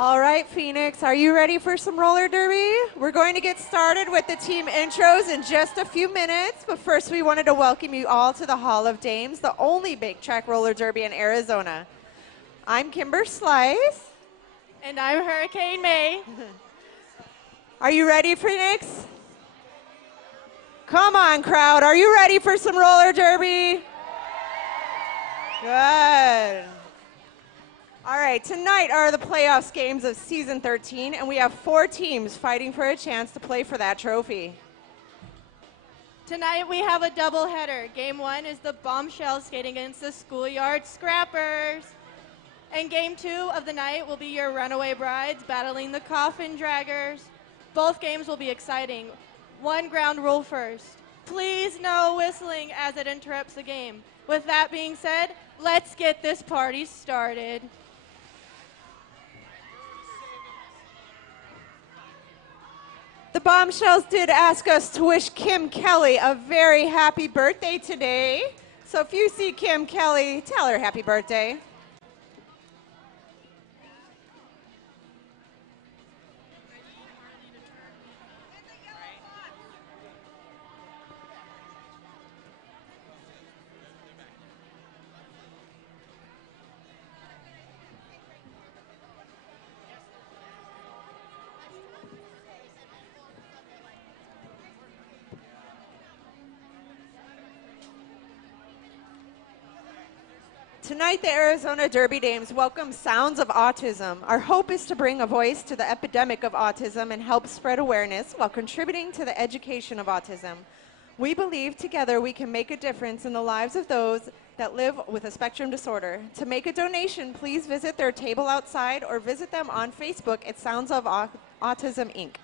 All right, Phoenix, are you ready for some roller derby? We're going to get started with the team intros in just a few minutes, but first we wanted to welcome you all to the Hall of Dames, the only big track roller derby in Arizona. I'm Kimber Slice. And I'm Hurricane May. Are you ready, Phoenix? Come on, crowd, are you ready for some roller derby? Good. All right, tonight are the playoffs games of season 13, and we have 4 teams fighting for a chance to play for that trophy. Tonight we have a doubleheader. Game 1 is the Bombshells skating against the Schoolyard Scrappers. And Game 2 of the night will be your Runaway Brides battling the Coffin Draggers. Both games will be exciting. One ground rule first. Please no whistling as it interrupts the game. With that being said, let's get this party started. The Bombshells did ask us to wish Kim Kelly a very happy birthday today. So if you see Kim Kelly, tell her happy birthday. Tonight, the Arizona Derby Dames welcome Sounds of Autism. Our hope is to bring a voice to the epidemic of autism and help spread awareness while contributing to the education of autism. We believe together we can make a difference in the lives of those that live with a spectrum disorder. To make a donation, please visit their table outside or visit them on Facebook at Sounds of Autism, Inc.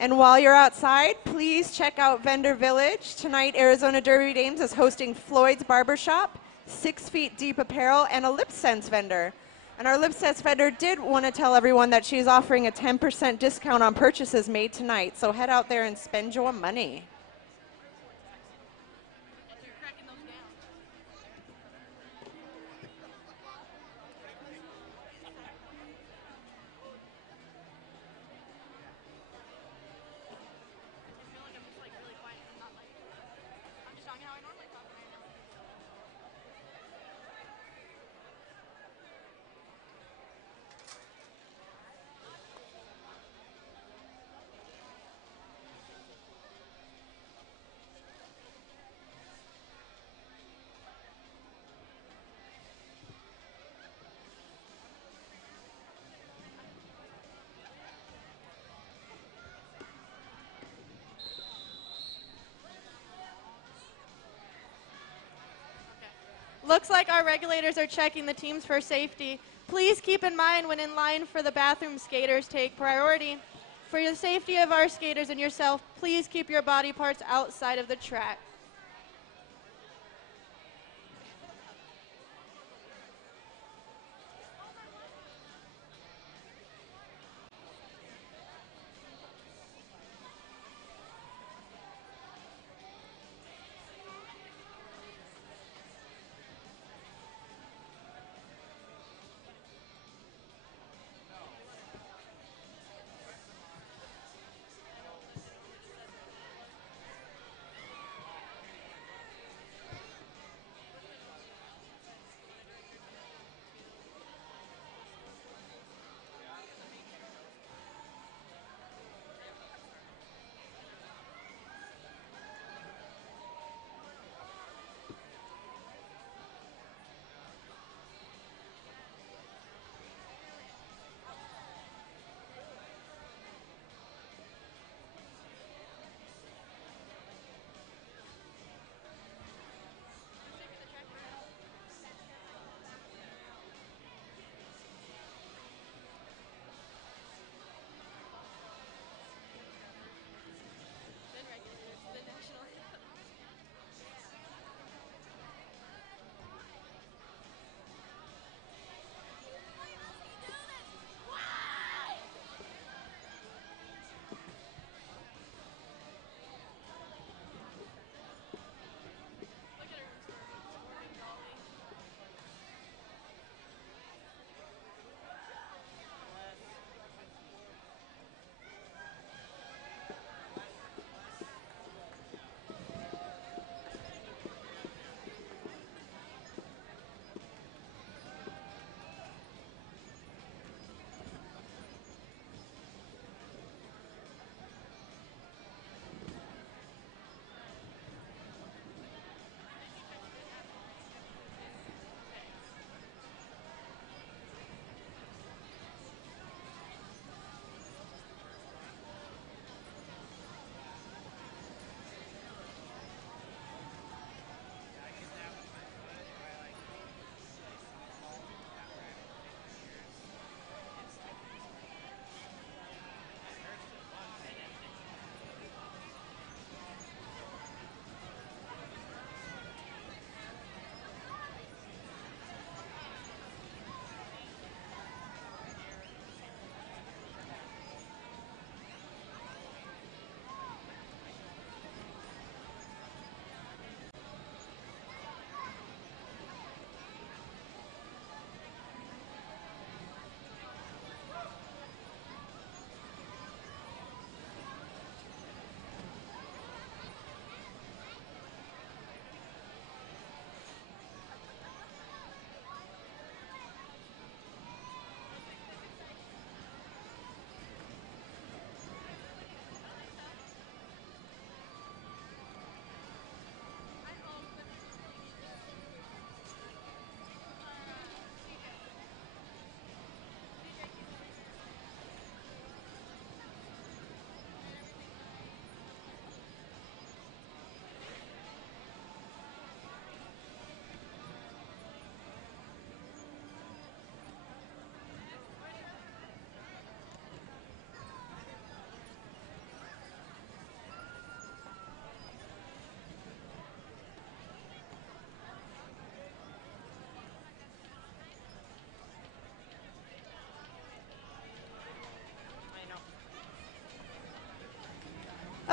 And while you're outside, please check out Vendor Village. Tonight, Arizona Derby Dames is hosting Floyd's Barbershop, 6 Feet Deep Apparel, and a lip sense vendor. And our lip sense vendor did want to tell everyone that she's offering a 10% discount on purchases made tonight. So head out there and spend your money. Looks like our regulators are checking the teams for safety. Please keep in mind when in line for the bathroom, skaters take priority. For the safety of our skaters and yourself, please keep your body parts outside of the track.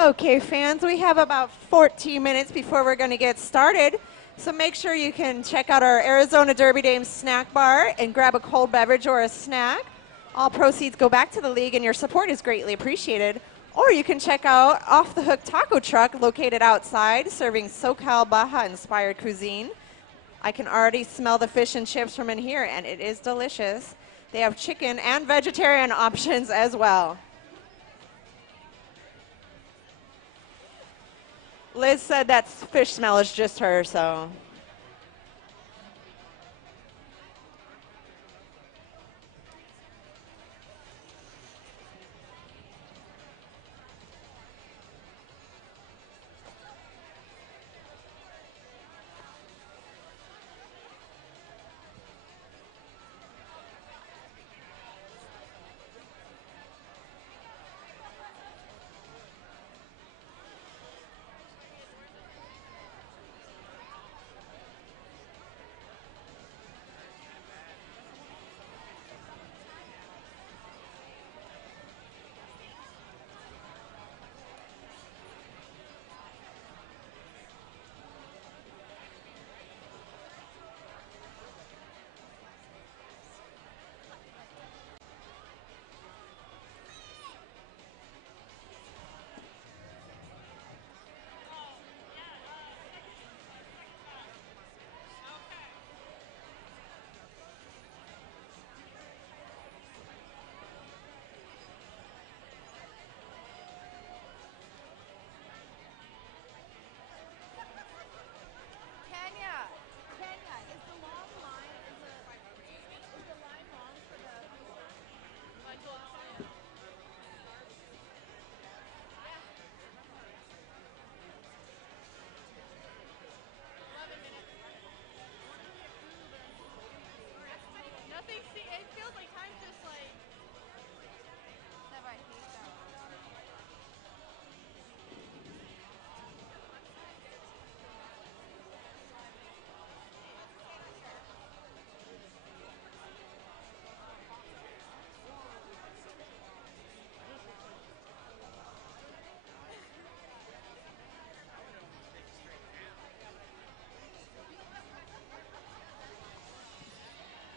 Okay, fans, we have about 14 minutes before we're going to get started. So make sure you can check out our Arizona Derby Dames snack bar and grab a cold beverage or a snack. All proceeds go back to the league, and your support is greatly appreciated. Or you can check out Off the Hook Taco Truck located outside, serving SoCal Baja-inspired cuisine. I can already smell the fish and chips from in here, and it is delicious. They have chicken and vegetarian options as well. Liz said that fish smell is just her, so. It feels like time just like.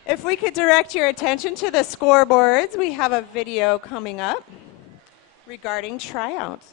If we could direct your attention to the scoreboards, we have a video coming up regarding tryouts.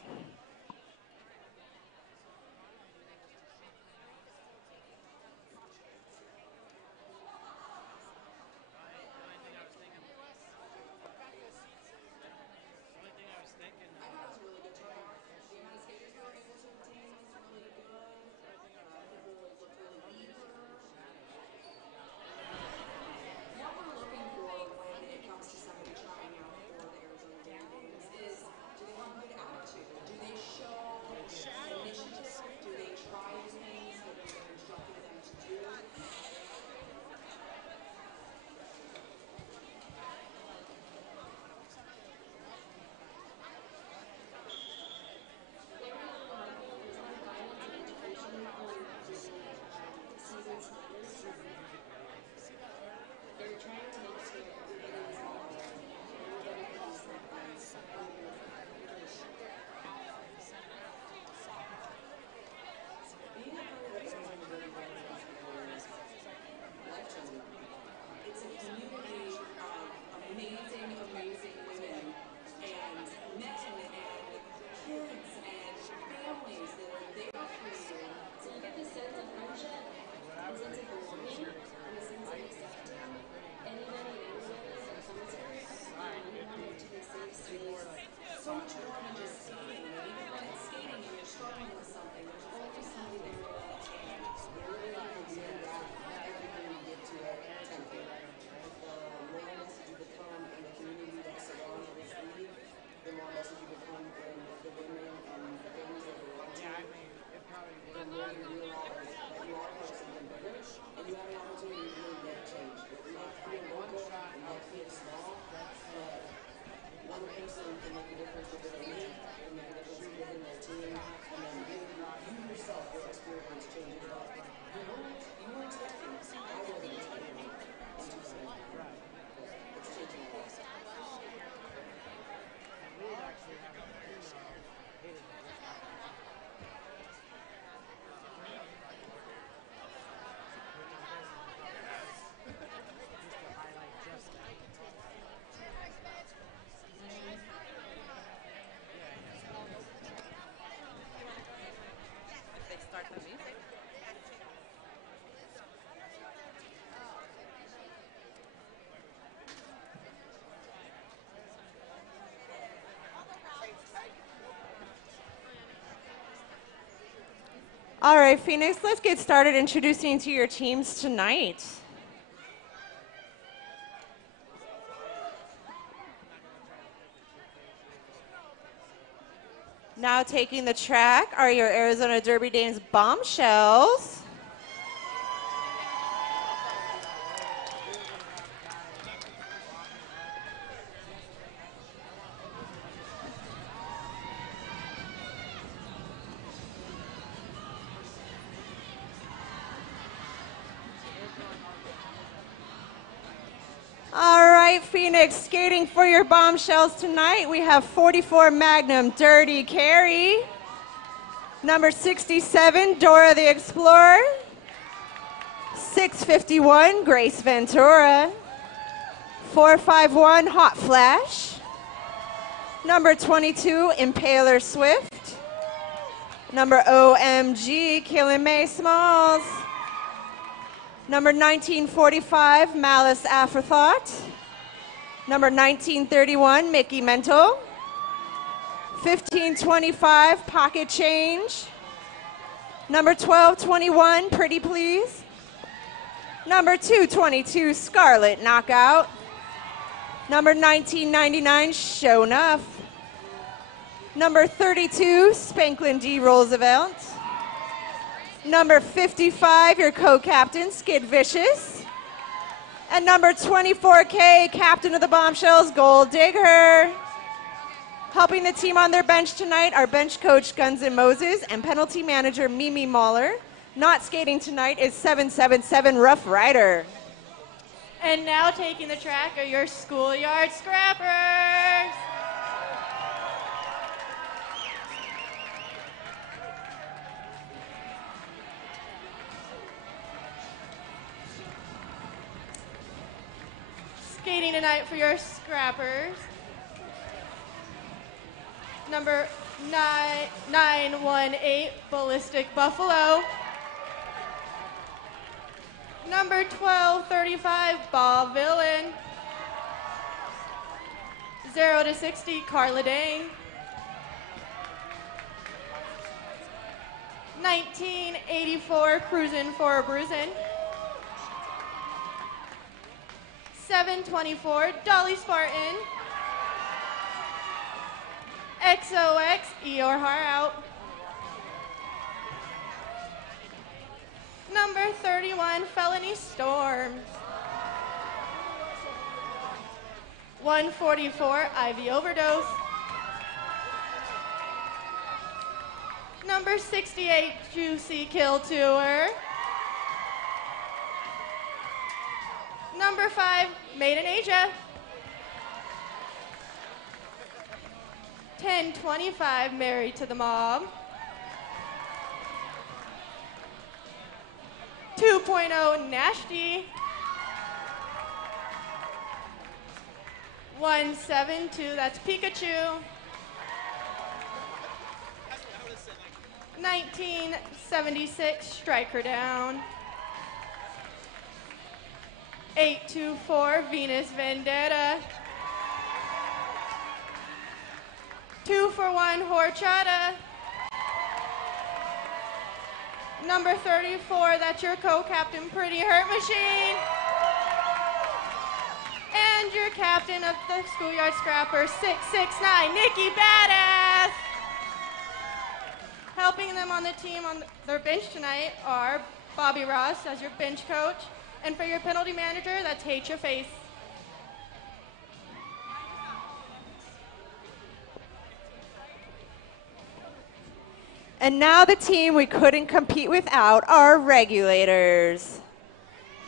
All right, Phoenix, let's get started introducing to your teams tonight. Now taking the track are your Arizona Derby Dames Bombshells. All right, Phoenix, skating for your Bombshells tonight, we have 44 Magnum Dirty Carrie, number 67 Dora the Explorer, 651 Grace Ventura, 451 Hot Flash, number 22 Impaler Swift, number OMG Killing May Smalls, number 1945, Malice Afterthought. Number 1931, Mickey Mental. 1525, Pocket Change. Number 1221, Pretty Please. Number 222, Scarlet Knockout. Number 1999, Show Enough. Number 32, Spanklin D. Roosevelt. Number 55, your co-captain, Skid Vicious. And number 24K, captain of the Bombshells, Gold Digger. Helping the team on their bench tonight are bench coach Guns N' Moses and penalty manager Mimi Mahler. Not skating tonight is 777 Rough Rider. And now taking the track are your Schoolyard Scrappers. Skating tonight for your Scrappers. Number 918, Ballistic Buffalo. Number 1235, Bob Villain. 0 to 60, Carla Dang. 1984, Cruisin' for a Bruisin'. 724, Dolly Spartan. XOX, Eeyore Har Out. Number 31, Felony Storms. 144, Ivy Overdose. Number 68, Juicy Kill Tour. Number 5, Made in Asia. 1025, Married to the Mob. 2.0, Nashty. 172, that's Pikachu. 1976, Strike Her Down. 824, Venus Vendetta. 2-for-1, Horchata. Number 34, that's your co-captain, Pretty Hurt Machine. And your captain of the Schoolyard Scrapper, 669, Nikki Badass. Helping them on the team on their bench tonight are Bobby Ross as your bench coach. And for your penalty manager, that's Hate Your Face. And now the team we couldn't compete without are regulators.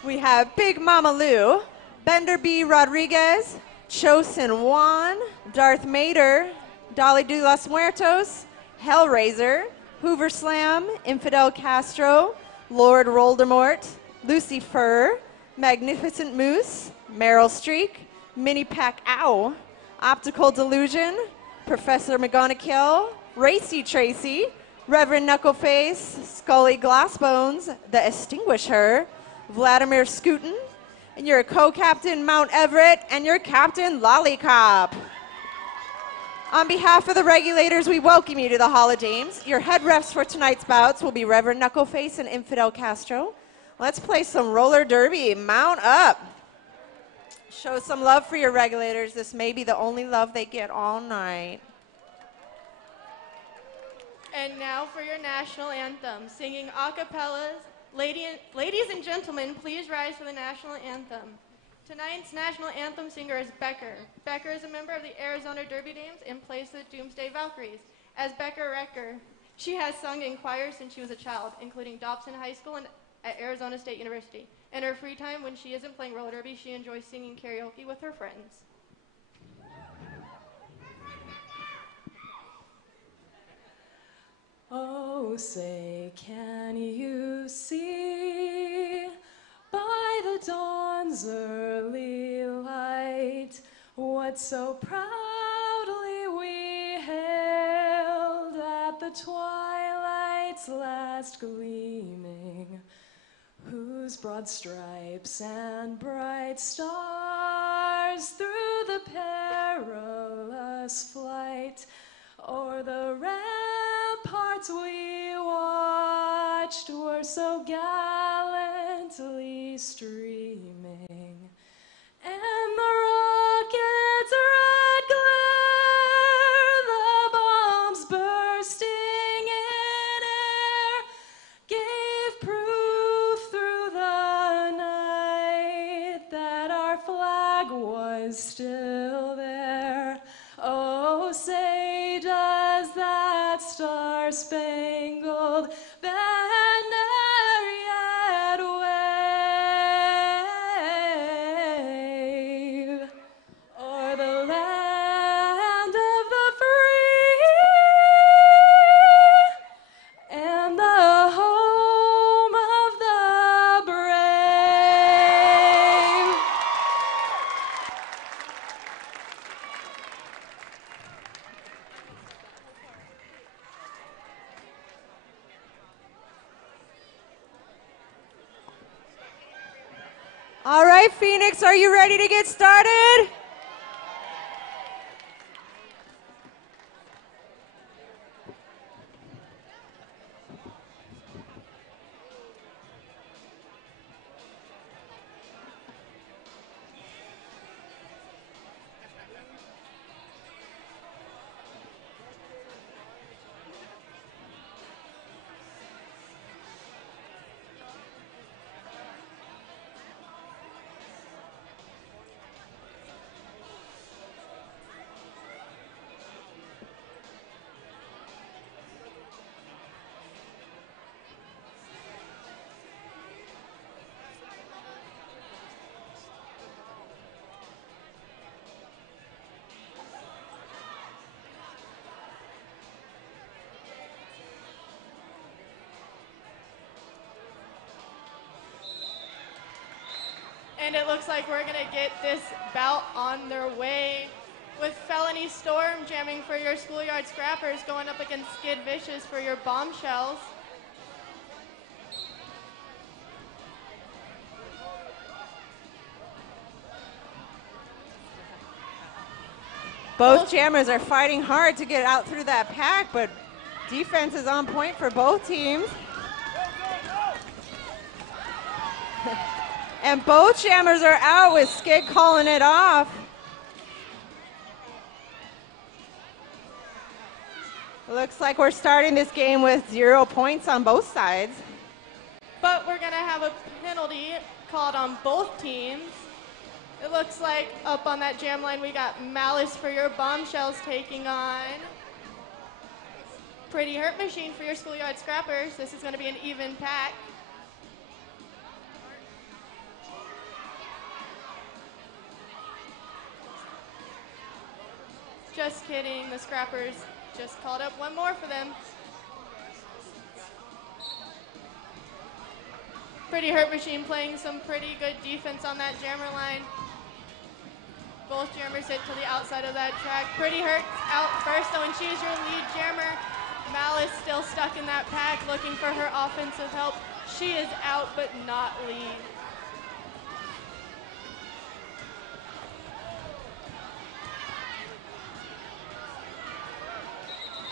We have Big Mama Lou, Bender B. Rodriguez, Chosen Juan, Darth Mater, Dolly de los Muertos, Hellraiser, Hoover Slam, Infidel Castro, Lord Voldemort, Lucy Fur, Magnificent Moose, Meryl Streak, Mini Pack Ow, Optical Delusion, Professor McGonagall, Racy Tracy, Reverend Knuckleface, Scully Glassbones, The Extinguisher, Vladimir Scootin, and your co-captain Mount Everett, and your captain Lollipop. On behalf of the regulators, we welcome you to the Hall of Dames. Your head refs for tonight's bouts will be Reverend Knuckleface and Infidel Castro. Let's play some roller derby. Mount up. Show some love for your regulators. This may be the only love they get all night. And now for your national anthem, singing a cappellas. Ladies and gentlemen, please rise for the national anthem. Tonight's national anthem singer is Becker. Becker is a member of the Arizona Derby Dames and plays the Doomsday Valkyries as Becker Recker. She has sung in choir since she was a child, including Dobson High School and at Arizona State University. In her free time, when she isn't playing roller derby, she enjoys singing karaoke with her friends. Oh, say, can you see by the dawn's early light what so proudly we hailed at the twilight's last gleaming, whose broad stripes and bright stars through the perilous flight o'er the ramparts we watched were so gallantly streaming, and the rocket's red glare, the bombs bursting in air, gave proof through the night that our flag was still there. Oh, say, does that star-spangled banner yet wave o'er the land of the free and the home of the brave? All right, Phoenix, are you ready to get started? And it looks like we're gonna get this bout on their way with Felony Storm jamming for your Schoolyard Scrappers going up against Skid Vicious for your Bombshells. Both jammers are fighting hard to get out through that pack, but defense is on point for both teams. And both jammers are out with Skid calling it off. Looks like we're starting this game with 0 points on both sides. But we're gonna have a penalty called on both teams. It looks like up on that jam line we got Malice for your Bombshells taking on Pretty Hurt Machine for your Schoolyard Scrappers. This is gonna be an even pack. Just kidding, the Scrappers just called up one more for them. Pretty Hurt Machine playing some pretty good defense on that jammer line. Both jammers hit to the outside of that track. Pretty Hurt's out first, though, and she's your lead jammer. Malice still stuck in that pack looking for her offensive help. She is out, but not lead.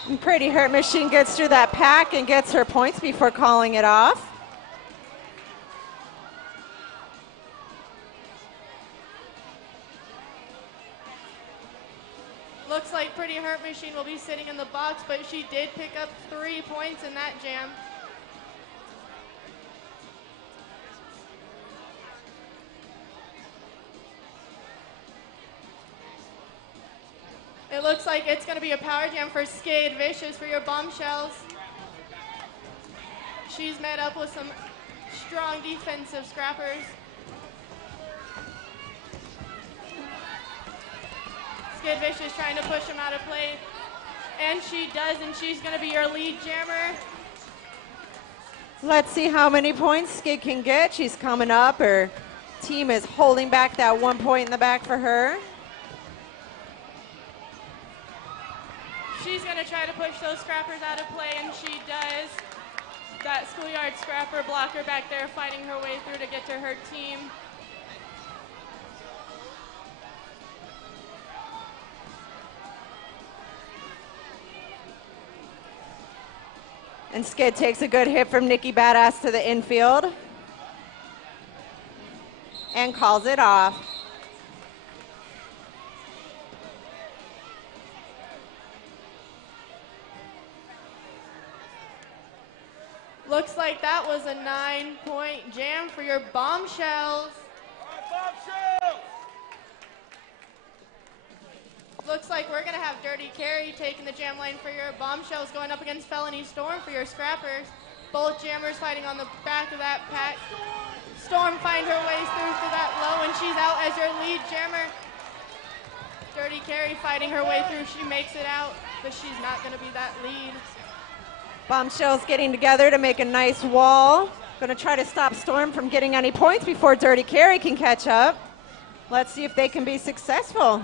And Pretty Hurt Machine gets through that pack and gets her points before calling it off. Looks like Pretty Hurt Machine will be sitting in the box, but she did pick up 3 points in that jam. It looks like it's going to be a power jam for Skid Vicious for your Bombshells. She's met up with some strong defensive scrappers. Skid Vicious trying to push him out of play. And she does, and she's going to be your lead jammer. Let's see how many points Skid can get. She's coming up. Her team is holding back that 1 point in the back for her. She's going to try to push those scrappers out of play, and she does. That Schoolyard scrapper blocker back there fighting her way through to get to her team. And Skid takes a good hit from Nikki Badass to the infield and calls it off. Looks like that was a 9-point jam for your Bombshells. Bombshells! Looks like we're going to have Dirty Carrie taking the jam line for your Bombshells, going up against Felony Storm for your Scrappers. Both jammers fighting on the back of that pack. Storm finds her way through to that low, and she's out as your lead jammer. Dirty Carrie fighting her way through. She makes it out, but she's not going to be that lead. Bombshells getting together to make a nice wall. Going to try to stop Storm from getting any points before Dirty Carrie can catch up. Let's see if they can be successful.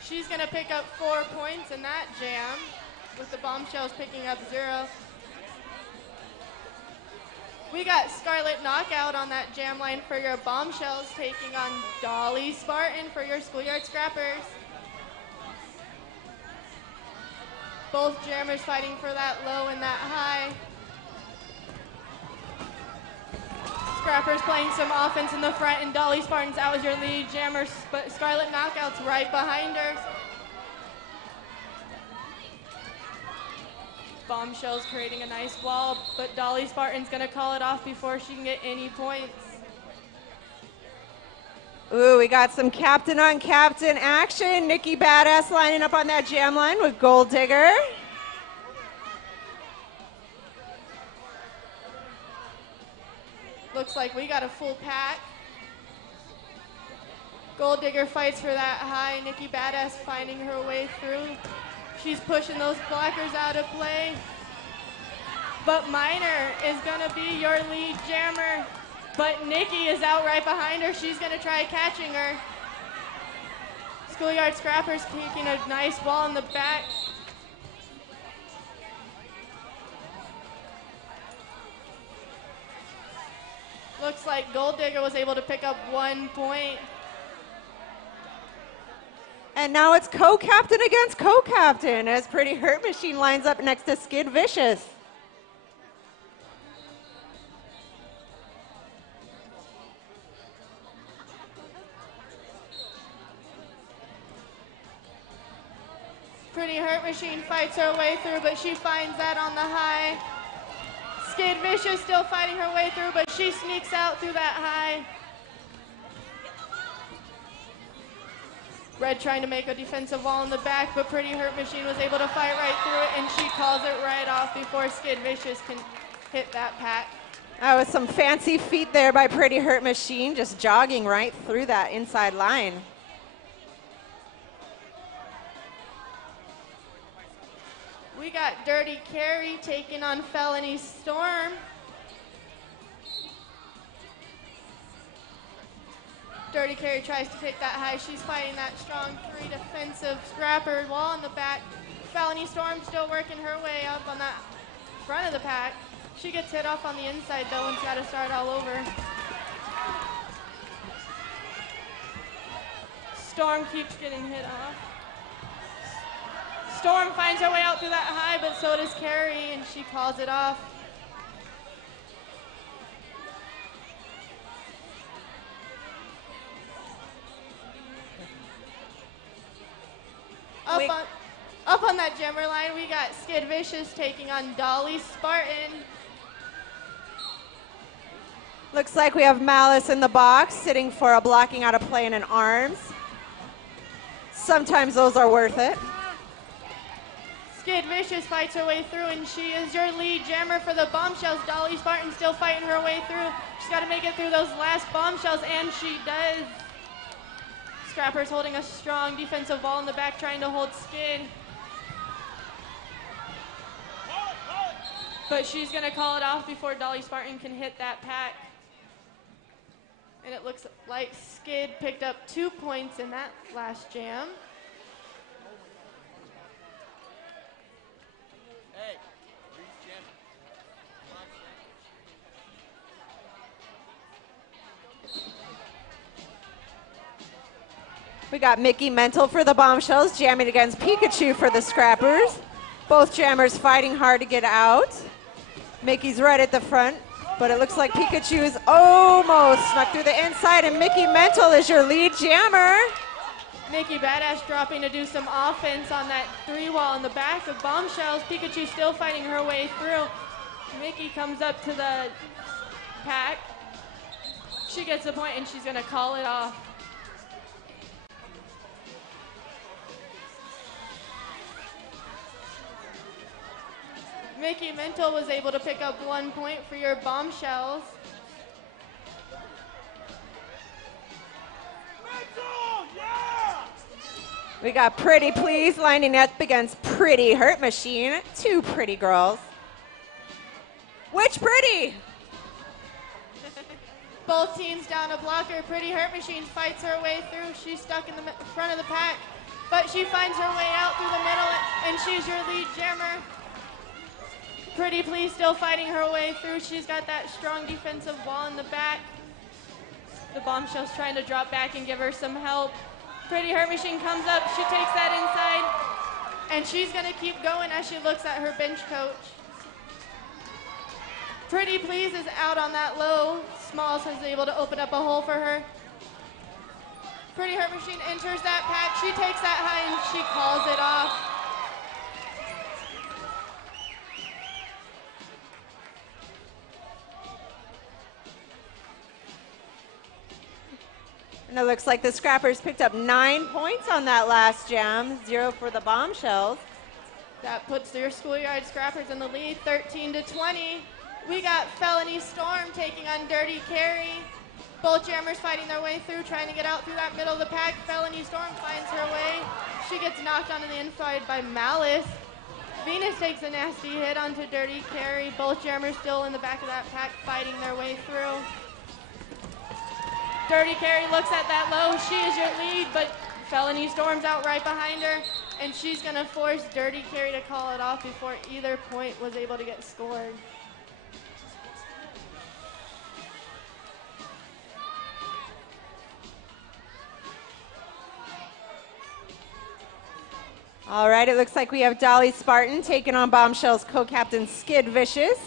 She's going to pick up 4 points in that jam, with the Bombshells picking up 0. We got Scarlet Knockout on that jam line for your Bombshells, taking on Dolly Spartan for your Schoolyard Scrappers. Both jammers fighting for that low and that high. Scrappers playing some offense in the front, and Dolly Spartan's out as your lead jammer, but Scarlet Knockout's right behind her. Bombshells creating a nice wall, but Dolly Spartan's going to call it off before she can get any points. Ooh, we got some captain on captain action. Nikki Badass lining up on that jam line with Gold Digger. Looks like we got a full pack. Gold Digger fights for that high. Nikki Badass finding her way through. She's pushing those blockers out of play. But Minor is going to be your lead jammer. But Nikki is out right behind her. She's going to try catching her. Schoolyard Scrappers taking a nice ball in the back. Looks like Gold Digger was able to pick up 1 point. And now it's co-captain against co-captain as Pretty Hurt Machine lines up next to Skid Vicious. Pretty Hurt Machine fights her way through, but she finds that on the high. Skid Vicious still fighting her way through, but she sneaks out through that high. Red trying to make a defensive wall in the back, but Pretty Hurt Machine was able to fight right through it, and she calls it right off before Skid Vicious can hit that pack. That was some fancy feet there by Pretty Hurt Machine, just jogging right through that inside line. We got Dirty Carrie taking on Felony Storm. Dirty Carrie tries to pick that high. She's fighting that strong 3 defensive scrapper wall in the back. Felony Storm still working her way up on that front of the pack. She gets hit off on the inside though and's got to start all over. Storm keeps getting hit off. Storm finds her way out through that high, but so does Carrie, and she calls it off. Up on that jammer line, we got Skid Vicious taking on Dolly Spartan. Looks like we have Malice in the box, sitting for a blocking out of play in an arms. Sometimes those are worth it. Skid Vicious fights her way through, and she is your lead jammer for the Bombshells. Dolly Spartan still fighting her way through. She's got to make it through those last Bombshells, and she does. Scrapper's holding a strong defensive wall in the back, trying to hold Skid. But she's going to call it off before Dolly Spartan can hit that pack. And it looks like Skid picked up 2 points in that last jam. Hey, We got Mickey Mental for the Bombshells, jamming against Pikachu for the Scrappers. Both jammers fighting hard to get out. Mickey's right at the front, but it looks like Pikachu is almost snuck through the inside, and Mickey Mental is your lead jammer. Mickey Badass dropping to do some offense on that 3-wall in the back of Bombshells. Pikachu still fighting her way through. Mickey comes up to the pack. She gets the point, and she's going to call it off. Mickey Mental was able to pick up 1 point for your Bombshells. We got Pretty Please lining up against Pretty Hurt Machine. Two pretty girls. Which Pretty? Both teams down a blocker. Pretty Hurt Machine fights her way through. She's stuck in the front of the pack, but she finds her way out through the middle, and she's your lead jammer. Pretty Please still fighting her way through. She's got that strong defensive wall in the back. The Bombshell's trying to drop back and give her some help. Pretty Hurt Machine comes up. She takes that inside, and she's going to keep going as she looks at her bench coach. Pretty Please is out on that low. Smalls is able to open up a hole for her. Pretty Hurt Machine enters that pack. She takes that high, and she calls it off. And it looks like the Scrappers picked up 9 points on that last jam, 0 for the Bombshells. That puts your Schoolyard Scrappers in the lead, 13-20. We got Felony Storm taking on Dirty Carrie. Both jammers fighting their way through, trying to get out through that middle of the pack. Felony Storm finds her way. She gets knocked onto the inside by Malice. Venus takes a nasty hit onto Dirty Carrie. Both jammers still in the back of that pack, fighting their way through. Dirty Carrie looks at that low. She is your lead, but Felony Storm's out right behind her, and she's going to force Dirty Carrie to call it off before either point was able to get scored. All right, it looks like we have Dolly Spartan taking on Bombshell's co-captain Skid Vicious.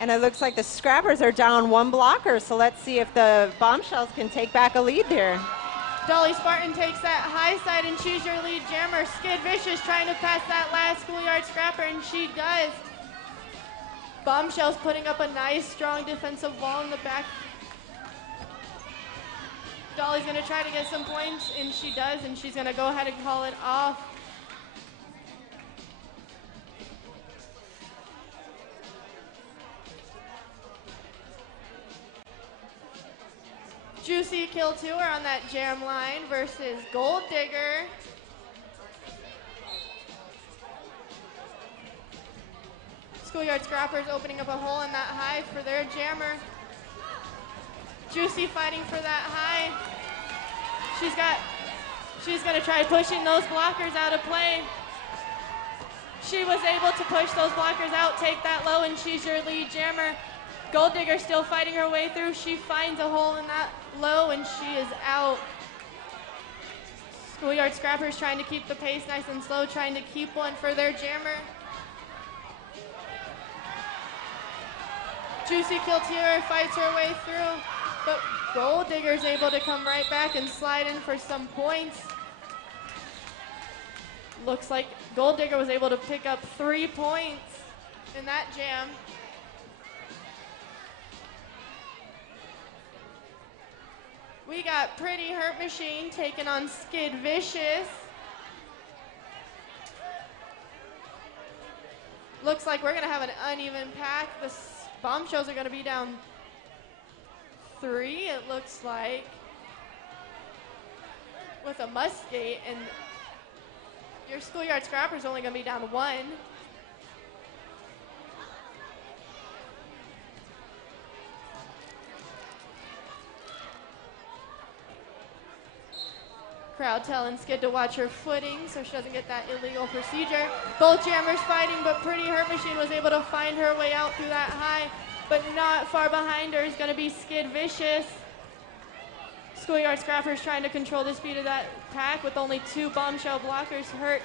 And it looks like the Scrappers are down 1 blocker, so let's see if the Bombshells can take back a lead here. Dolly Spartan takes that high side, and she's your lead jammer. Skid Vicious trying to pass that last Schoolyard Scrapper, and she does. Bombshells putting up a nice, strong defensive wall in the back. Dolly's going to try to get some points, and she does, and she's going to go ahead and call it off. Juicy Kill Tour on that jam line versus Gold Digger. Schoolyard Scrappers opening up a hole in that high for their jammer. Juicy fighting for that high. She's going to try pushing those blockers out of play. She was able to push those blockers out, take that low, and she's your lead jammer. Gold Digger still fighting her way through. She finds a hole in that low, and she is out. Schoolyard Scrappers trying to keep the pace nice and slow, trying to keep one for their jammer. Juicy Kiltier fights her way through, but Gold Digger's able to come right back and slide in for some points. Looks like Gold Digger was able to pick up 3 points in that jam. We got Pretty Hurt Machine taking on Skid Vicious. Looks like we're gonna have an uneven pack. The Bombshells are gonna be down 3, it looks like, with a Musket, and your Schoolyard Scrapper's only gonna be down 1. Crowd telling Skid to watch her footing so she doesn't get that illegal procedure. Both jammers fighting, but Pretty Hurt Machine was able to find her way out through that high, but not far behind her is gonna be Skid Vicious. Schoolyard Scrappers trying to control the speed of that pack with only 2 bombshell blockers. Hurt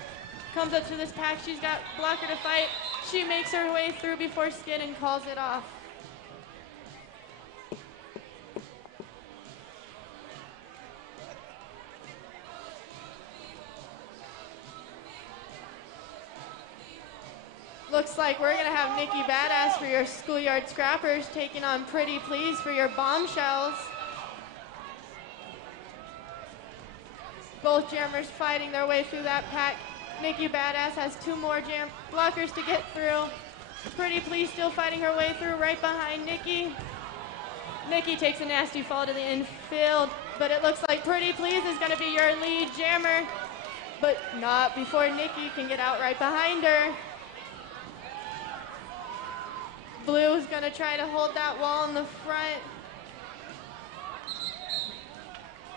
comes up to this pack, she's got blocker to fight. She makes her way through before Skid and calls it off. Looks like we're gonna have Nikki Badass for your Schoolyard Scrappers taking on Pretty Please for your Bombshells. Both jammers fighting their way through that pack. Nikki Badass has 2 more jam blockers to get through. Pretty Please still fighting her way through right behind Nikki. Nikki takes a nasty fall to the infield, but it looks like Pretty Please is gonna be your lead jammer, but not before Nikki can get out right behind her. Blue is gonna try to hold that wall in the front,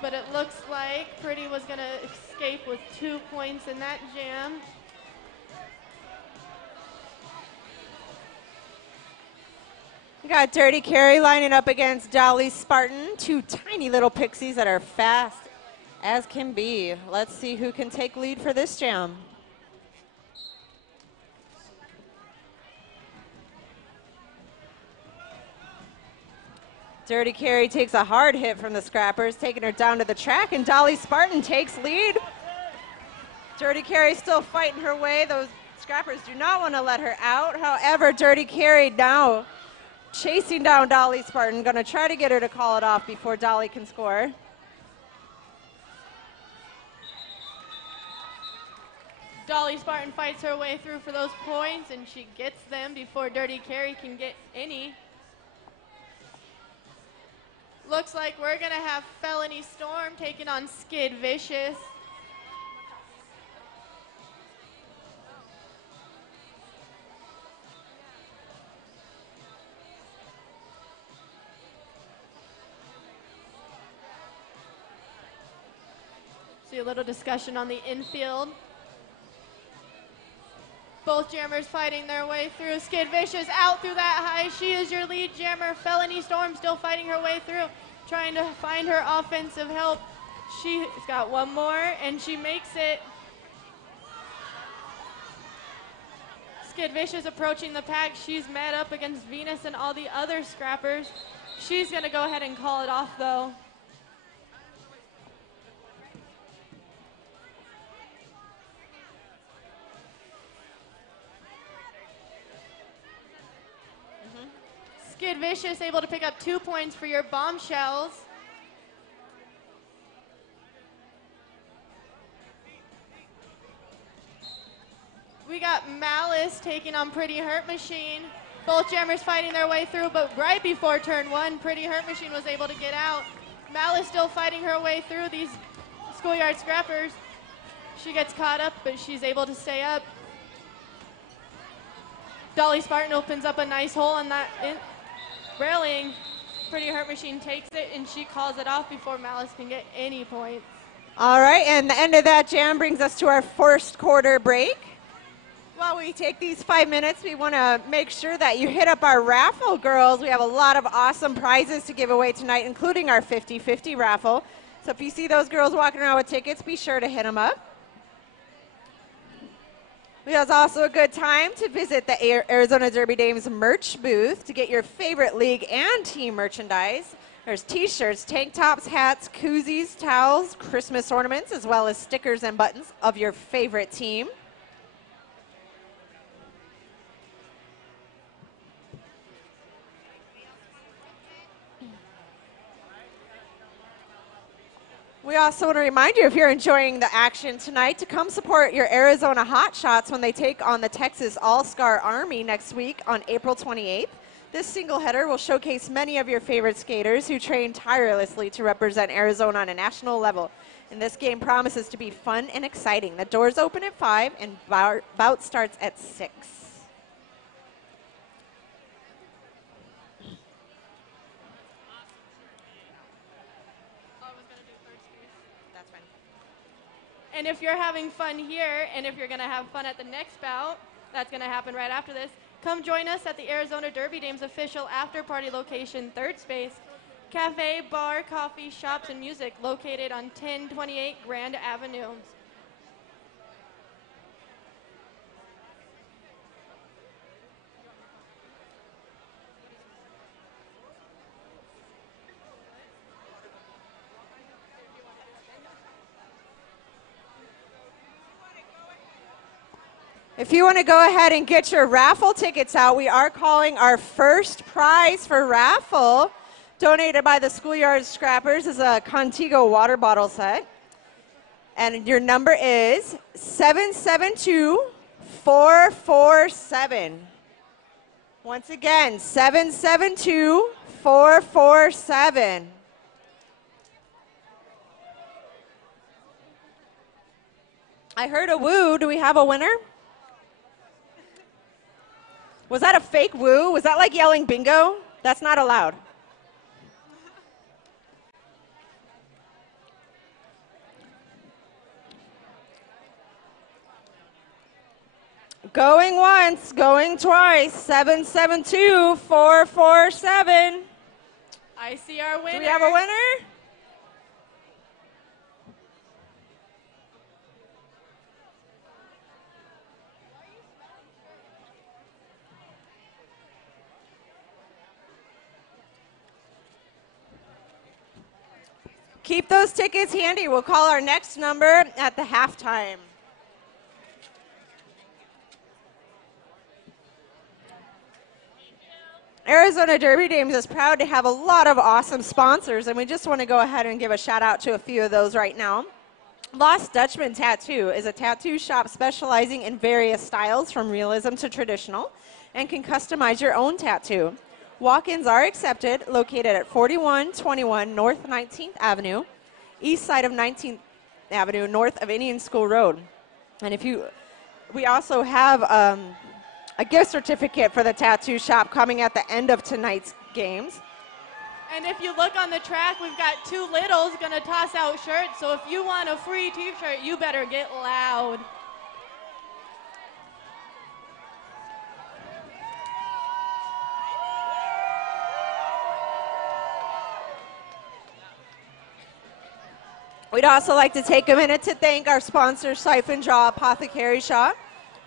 but it looks like Pretty was gonna escape with 2 points in that jam. We got Dirty Carrie lining up against Dolly Spartan, 2 tiny little pixies that are fast as can be. Let's see who can take lead for this jam. Dirty Carrie takes a hard hit from the Scrappers, taking her down to the track, and Dolly Spartan takes lead. Dirty Carrie still fighting her way. Those Scrappers do not want to let her out. However, Dirty Carrie now chasing down Dolly Spartan, gonna try to get her to call it off before Dolly can score. Dolly Spartan fights her way through for those points, and she gets them before Dirty Carrie can get any. Looks like we're gonna have Felony Storm taking on Skid Vicious. See a little discussion on the infield. Both jammers fighting their way through. Skid Vicious out through that high. She is your lead jammer. Felony Storm still fighting her way through, trying to find her offensive help. She's got 1 more, and she makes it. Skid Vicious approaching the pack. She's met up against Venus and all the other Scrappers. She's going to go ahead and call it off, though. Skid Vicious able to pick up 2 points for your Bombshells. We got Malice taking on Pretty Hurt Machine. Both jammers fighting their way through, but right before turn 1, Pretty Hurt Machine was able to get out. Malice still fighting her way through these Schoolyard Scrappers. She gets caught up, but she's able to stay up. Dolly Spartan opens up a nice hole on that railing. Pretty Hurt Machine takes it, and she calls it off before Malice can get any points. All right, and the end of that jam brings us to our first quarter break. While we take these 5 minutes, we want to make sure that you hit up our raffle, girls. We have a lot of awesome prizes to give away tonight, including our 50-50 raffle. So if you see those girls walking around with tickets, be sure to hit them up. It was also a good time to visit the Arizona Derby Dames merch booth to get your favorite league and team merchandise. There's t-shirts, tank tops, hats, koozies, towels, Christmas ornaments, as well as stickers and buttons of your favorite team. We also want to remind you, if you're enjoying the action tonight, to come support your Arizona Hotshots when they take on the Texas All-Star Army next week on April 28th. This single header will showcase many of your favorite skaters who train tirelessly to represent Arizona on a national level. And this game promises to be fun and exciting. The doors open at 5 and Bout starts at 6. And if you're having fun here, and if you're going to have fun at the next bout, that's going to happen right after this, come join us at the Arizona Derby Dames official after-party location, Third Space, cafe, bar, coffee, shops, and music located on 1028 Grand Avenue. If you want to go ahead and get your raffle tickets out, we are calling our first prize for raffle, donated by the Schoolyard Scrappers, is a Contigo water bottle set. And your number is 772-447. Once again, 772-447. I heard a woo. Do we have a winner? Was that a fake woo? Was that like yelling bingo? That's not allowed. Going once, going twice, 772-447. I see our winner. Do we have a winner? Keep those tickets handy. We'll call our next number at the halftime. Arizona Derby Dames is proud to have a lot of awesome sponsors, and we just want to go ahead and give a shout out to a few of those right now. Lost Dutchman Tattoo is a tattoo shop specializing in various styles from realism to traditional, and can customize your own tattoo. Walk-ins are accepted, located at 4121 North 19th Avenue, east side of 19th Avenue, north of Indian School Road. And we also have a gift certificate for the tattoo shop coming at the end of tonight's games. And if you look on the track, we've got two littles going to toss out shirts. So if you want a free t-shirt, you better get loud. We'd also like to take a minute to thank our sponsor, Siphon Draw Apothecary Shop.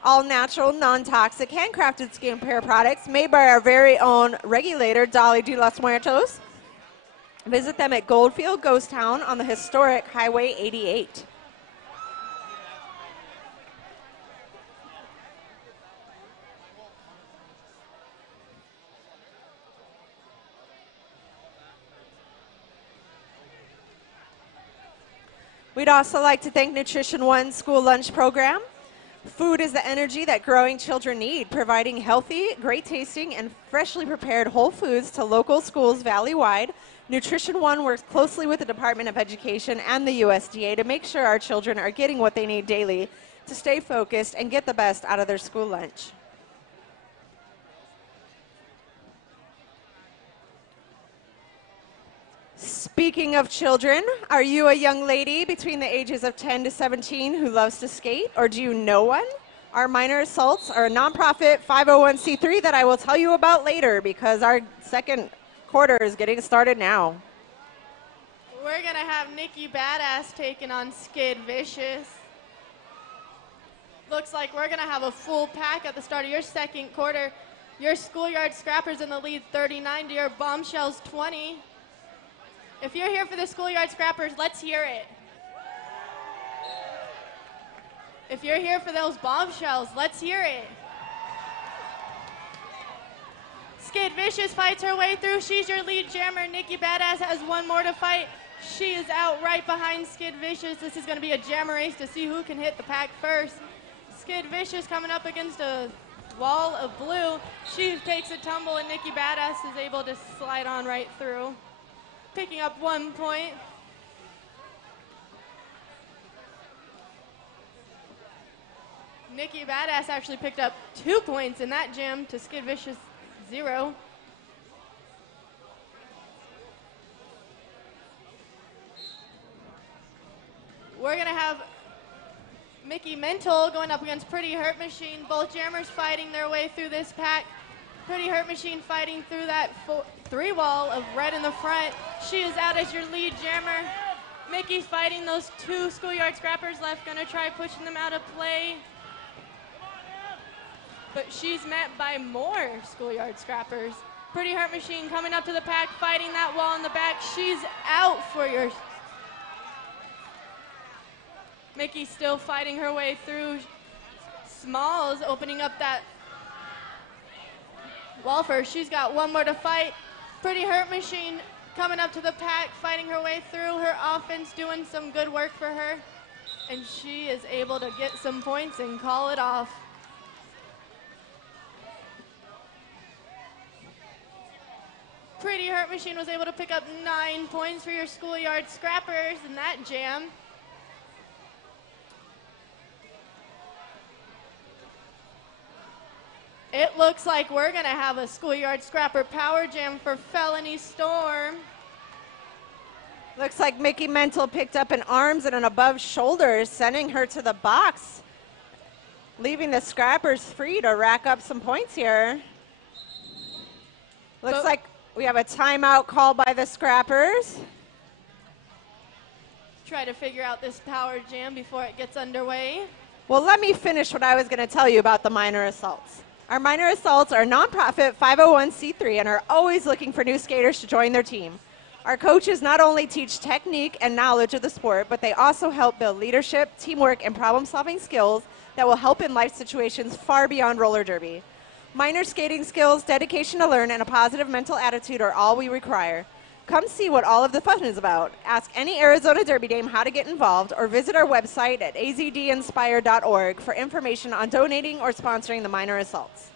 All natural, non-toxic, handcrafted skincare products made by our very own regulator, Dolly de los Muertos. Visit them at Goldfield Ghost Town on the historic Highway 88. We'd also like to thank Nutrition One School Lunch Program. Food is the energy that growing children need, providing healthy, great tasting, and freshly prepared whole foods to local schools valley-wide. Nutrition One works closely with the Department of Education and the USDA to make sure our children are getting what they need daily to stay focused and get the best out of their school lunch. Speaking of children, are you a young lady between the ages of 10 to 17 who loves to skate, or do you know one? Our minor assaults are a nonprofit 501c3 that I will tell you about later because our second quarter is getting started now. We're going to have Nikki Badass taking on Skid Vicious. Looks like we're going to have a full pack at the start of your second quarter. Your Schoolyard Scrappers in the lead 39 to your Bombshells 20. If you're here for the Schoolyard Scrappers, let's hear it. If you're here for those Bombshells, let's hear it. Skid Vicious fights her way through. She's your lead jammer. Nikki Badass has one more to fight. She is out right behind Skid Vicious. This is going to be a jammer race to see who can hit the pack first. Skid Vicious coming up against a wall of blue. She takes a tumble and Nikki Badass is able to slide on right through, picking up 1 point. Nikki Badass actually picked up 2 points in that jam to Skid Vicious 0. We're going to have Mickey Mental going up against Pretty Hurt Machine. Both jammers fighting their way through this pack. Pretty Hurt Machine fighting through that 3-wall of red in the front. She is out as your lead jammer. Mickey's fighting those 2 Schoolyard Scrappers left, going to try pushing them out of play. But she's met by more Schoolyard Scrappers. Pretty Hurt Machine coming up to the pack, fighting that wall in the back. She's out for your... Mickey's still fighting her way through. Smalls opening up that wall first. She's got one more to fight. Pretty Hurt Machine coming up to the pack, fighting her way through. Her offense doing some good work for her. And she is able to get some points and call it off. Pretty Hurt Machine was able to pick up 9 points for your Schoolyard Scrappers in that jam. It looks like we're going to have a Schoolyard Scrapper Power Jam for Felony Storm. Looks like Mickey Mental picked up an arms and an above shoulders, sending her to the box, leaving the Scrappers free to rack up some points here. Looks like we have a timeout call by the Scrappers. Try to figure out this Power Jam before it gets underway. Well, let me finish what I was going to tell you about the minor assaults. Our minor assaults are a nonprofit 501c3 and are always looking for new skaters to join their team. Our coaches not only teach technique and knowledge of the sport, but they also help build leadership, teamwork, and problem-solving skills that will help in life situations far beyond roller derby. Minor skating skills, dedication to learn, and a positive mental attitude are all we require. Come see what all of the fun is about. Ask any Arizona Derby Dame how to get involved or visit our website at azdinspire.org for information on donating or sponsoring the minor assaults.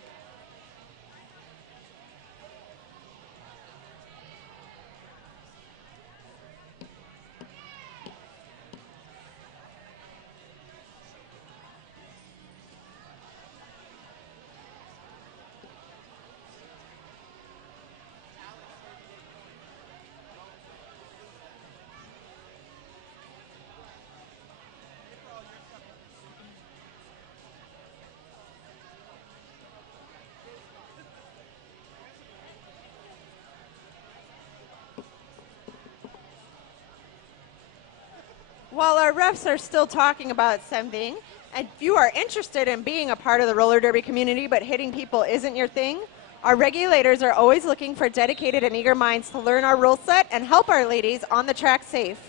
While our refs are still talking about something, and if you are interested in being a part of the roller derby community but hitting people isn't your thing, our regulators are always looking for dedicated and eager minds to learn our rule set and help our ladies on the track safe.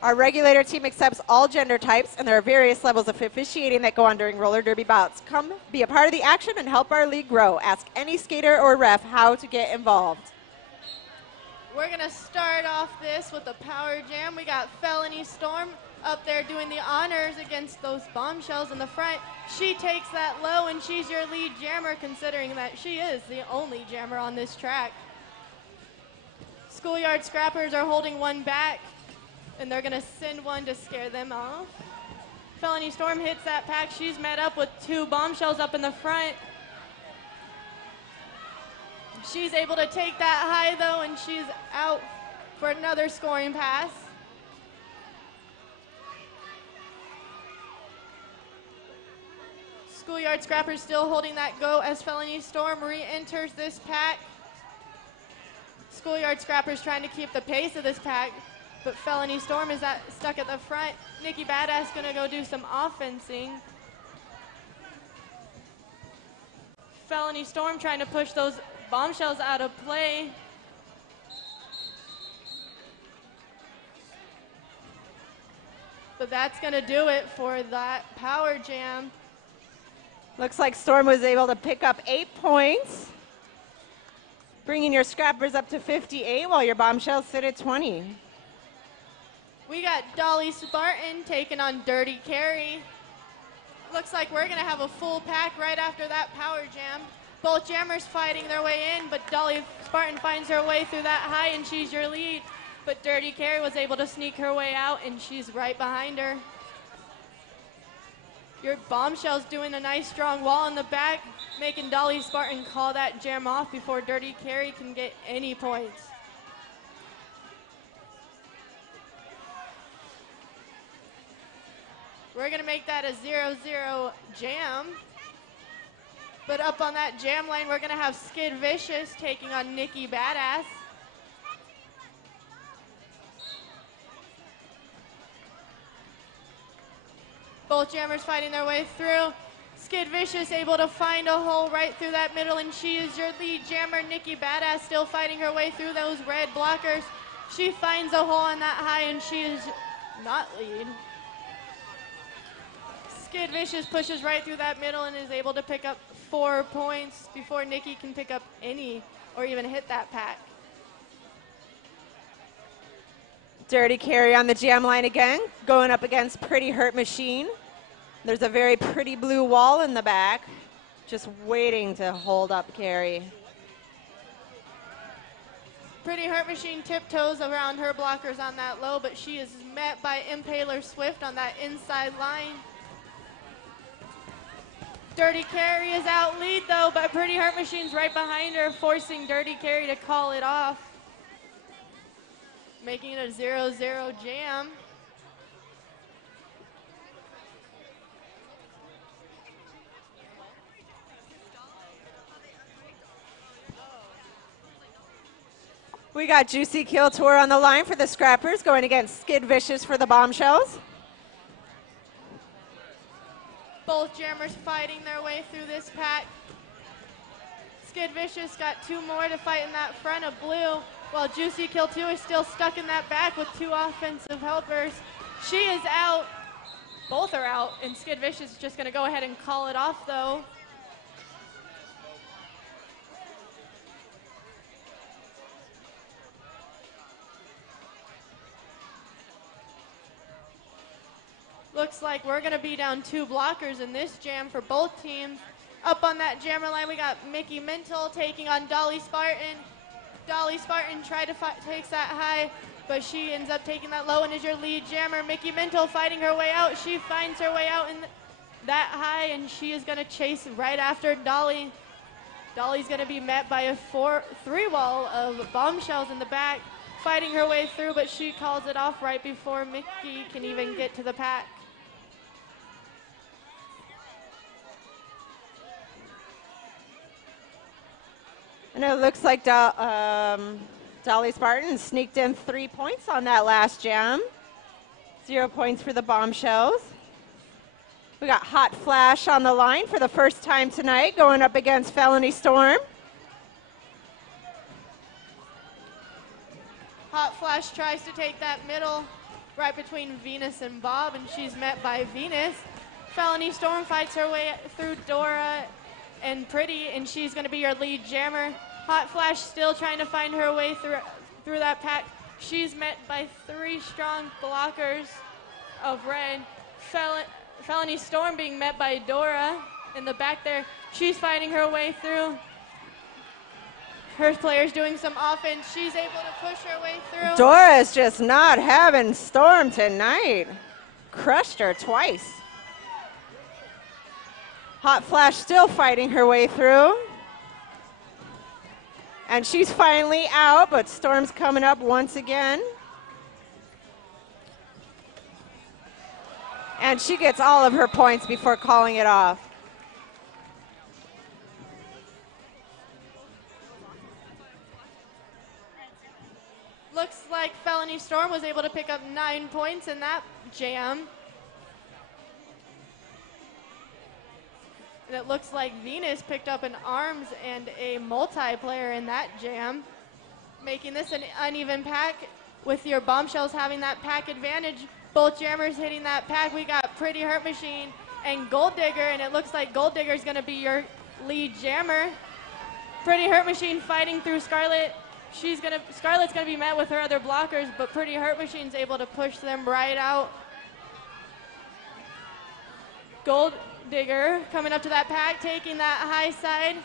Our regulator team accepts all gender types, and there are various levels of officiating that go on during roller derby bouts. Come be a part of the action and help our league grow. Ask any skater or ref how to get involved. We're going to start off this with a Power Jam. We got Felony Storm up there doing the honors against those Bombshells in the front. She takes that low, and she's your lead jammer, considering that she is the only jammer on this track. Schoolyard Scrappers are holding one back, and they're going to send one to scare them off. Felony Storm hits that pack. She's met up with 2 Bombshells up in the front. She's able to take that high, though, and she's out for another scoring pass. Schoolyard Scrappers still holding that go as Felony Storm re-enters this pack. Schoolyard Scrappers trying to keep the pace of this pack, but Felony Storm is stuck at the front. Nikki Badass gonna go do some offensing. Felony Storm trying to push those Bombshells out of play. But that's gonna do it for that power jam. Looks like Storm was able to pick up 8 points, bringing your Scrappers up to 58 while your Bombshells sit at 20. We got Dolly Spartan taking on Dirty Carry. Looks like we're gonna have a full pack right after that power jam. Both jammers fighting their way in, but Dolly Spartan finds her way through that high and she's your lead. But Dirty Carry was able to sneak her way out and she's right behind her. Your Bombshell's doing a nice strong wall in the back, making Dolly Spartan call that jam off before Dirty Carry can get any points. We're gonna make that a 0-0 jam. But up on that jam lane, we're gonna have Skid Vicious taking on Nikki Badass. Both jammers fighting their way through. Skid Vicious able to find a hole right through that middle, and she is your lead jammer. Nikki Badass still fighting her way through those red blockers. She finds a hole on that high, and she is not lead. Skid Vicious pushes right through that middle and is able to pick up 4 points before Nikki can pick up any or even hit that pack. Dirty Carry on the jam line again, going up against Pretty Hurt Machine. There's a very pretty blue wall in the back, just waiting to hold up Carry. Pretty Hurt Machine tiptoes around her blockers on that low, but she is met by Impaler Swift on that inside line. Dirty Carry is out lead though, but Pretty Hurt Machine's right behind her, forcing Dirty Carry to call it off, making it a 0-0 jam. We got Juicy Kill Tour on the line for the Scrappers, going against Skid Vicious for the Bombshells. Both jammers fighting their way through this pack. Skid Vicious got 2 more to fight in that front of blue, while Juicy Kill 2 is still stuck in that back with 2 offensive helpers. She is out. Both are out, and Skid Vicious is just going to go ahead and call it off, though. Looks like we're going to be down 2 blockers in this jam for both teams. Up on that jammer line, we got Mickey Mental taking on Dolly Spartan. Dolly Spartan tried to takes that high, but she ends up taking that low and is your lead jammer. Mickey Mental fighting her way out. She finds her way out in that high, and she is going to chase right after Dolly. Dolly's going to be met by a 3 wall of Bombshells in the back, fighting her way through, but she calls it off right before Mickey can even get to the pack. And it looks like Dolly Spartan sneaked in 3 points on that last jam. 0 points for the Bombshells. We got Hot Flash on the line for the first time tonight, going up against Felony Storm. Hot Flash tries to take that middle right between Venus and Bob, and she's met by Venus. Felony Storm fights her way through Dora and Pretty, and she's going to be your lead jammer. Hot Flash still trying to find her way through that pack. She's met by 3 strong blockers of red. Felony Storm being met by Dora in the back there. She's fighting her way through. Her player's doing some offense. She's able to push her way through. Dora's just not having Storm tonight. Crushed her twice. Hot Flash still fighting her way through. And she's finally out, but Storm's coming up once again. And she gets all of her points before calling it off. Melanie Storm was able to pick up 9 points in that jam. And it looks like Venus picked up an arms and a multiplayer in that jam, making this an uneven pack with your Bombshells having that pack advantage. Both jammers hitting that pack. We got Pretty Hurt Machine and Gold Digger, and it looks like Gold Digger is going to be your lead jammer. Pretty Hurt Machine fighting through Scarlett. Scarlett's going to be met with her other blockers, but Pretty Hurt Machine's able to push them right out. Gold Digger coming up to that pack, taking that high side,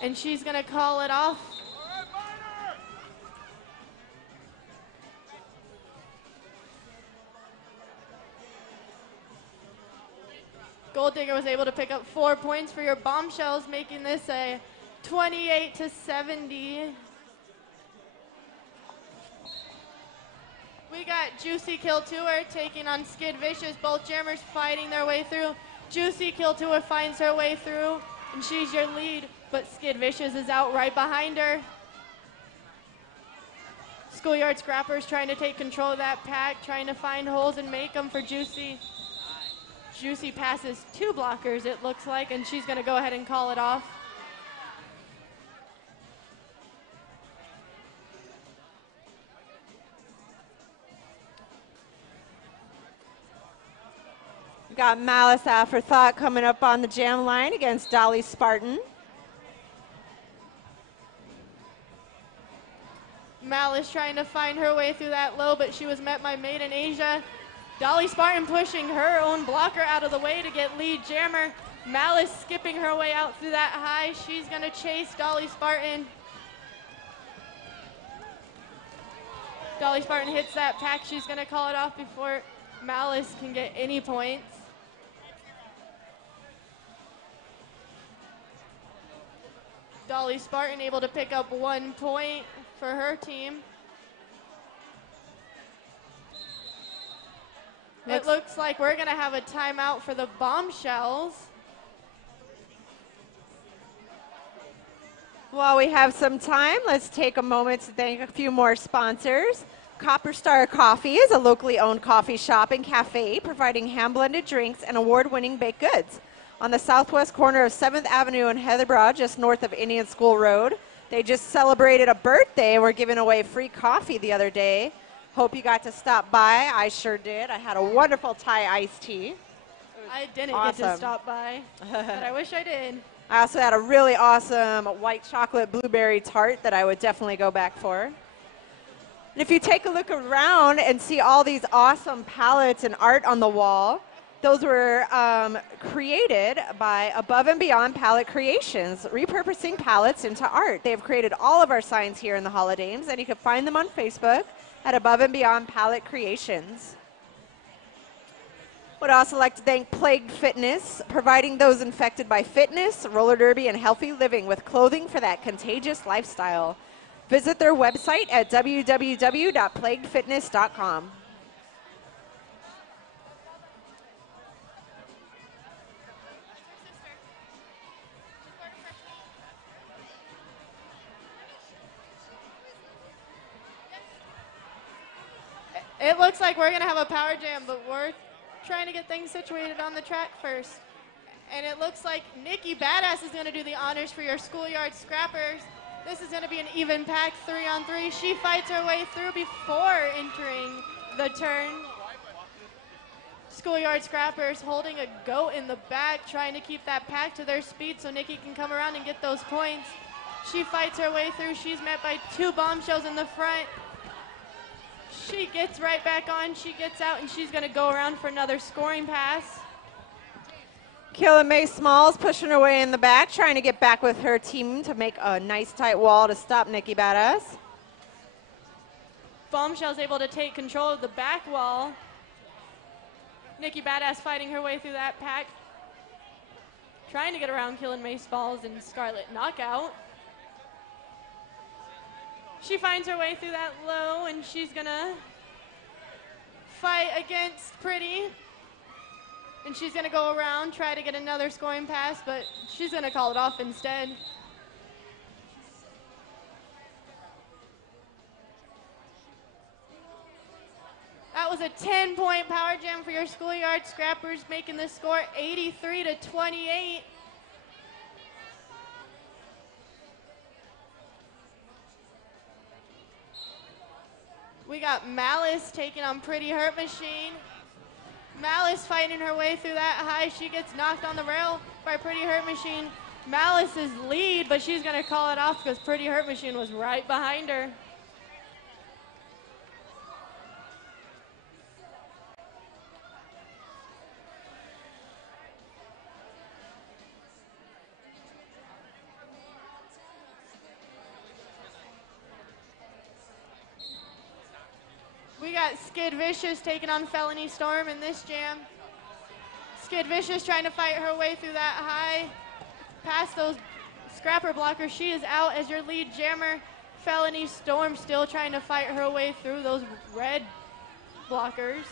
and she's going to call it off. Gold Digger was able to pick up 4 points for your Bombshells, making this a 28-70. We got Juicy Kill Tour taking on Skid Vicious. Both jammers fighting their way through. Juicy Kill Tour finds her way through, and she's your lead, but Skid Vicious is out right behind her. Schoolyard Scrappers trying to take control of that pack, trying to find holes and make them for Juicy. Juicy passes 2 blockers, it looks like, and she's going to go ahead and call it off. We got Malice Afterthought coming up on the jam line against Dolly Spartan. Malice trying to find her way through that low, but she was met by Maiden Asia. Dolly Spartan pushing her own blocker out of the way to get lead jammer. Malice skipping her way out through that high. She's going to chase Dolly Spartan. Dolly Spartan hits that pack. She's going to call it off before Malice can get any points. Dolly Spartan able to pick up 1 point for her team. It looks like we're going to have a timeout for the Bombshells. While we have some time, let's take a moment to thank a few more sponsors. Copper Star Coffee is a locally owned coffee shop and cafe providing hand-blended drinks and award-winning baked goods. On the southwest corner of 7th Avenue in Heatherbrook, just north of Indian School Road. They just celebrated a birthday and were giving away free coffee the other day. Hope you got to stop by. I sure did. I had a wonderful Thai iced tea. I didn't awesome. get to stop by, but I wish I did. I also had a really awesome white chocolate blueberry tart that I would definitely go back for. And if you take a look around and see all these awesome palettes and art on the wall, those were created by Above and Beyond Palette Creations, repurposing palettes into art. They have created all of our signs here in the Holidays, and you can find them on Facebook at Above and Beyond Palette Creations. Would also like to thank Plagued Fitness, providing those infected by fitness, roller derby, and healthy living with clothing for that contagious lifestyle. Visit their website at www.plaguedfitness.com. It looks like we're going to have a power jam, but we're trying to get things situated on the track first. And it looks like Nikki Badass is going to do the honors for your Schoolyard Scrappers. This is going to be an even pack 3-on-3. She fights her way through before entering the turn. Schoolyard Scrappers holding a goat in the back, trying to keep that pack to their speed so Nikki can come around and get those points. She fights her way through. She's met by 2 Bombshells in the front. She gets right back on, she gets out, and she's going to go around for another scoring pass. Killa Mae Smalls pushing her way in the back, trying to get back with her team to make a nice tight wall to stop Nikki Badass. Bombshell's able to take control of the back wall. Nikki Badass fighting her way through that pack. Trying to get around Killa Mae Smalls and Scarlet Knockout. She finds her way through that low, and she's going to fight against Pretty. And she's going to go around, try to get another scoring pass, but she's going to call it off instead. was a 10-point power jam for your Schoolyard Scrappers, making the score 83-28. We got Malice taking on Pretty Hurt Machine. Malice fighting her way through that high. She gets knocked on the rail by Pretty Hurt Machine. Malice's lead, but she's going to call it off because Pretty Hurt Machine was right behind her. We got Skid Vicious taking on Felony Storm in this jam. Skid Vicious trying to fight her way through that high, past those scrapper blockers. She is out as your lead jammer. Felony Storm still trying to fight her way through those red blockers.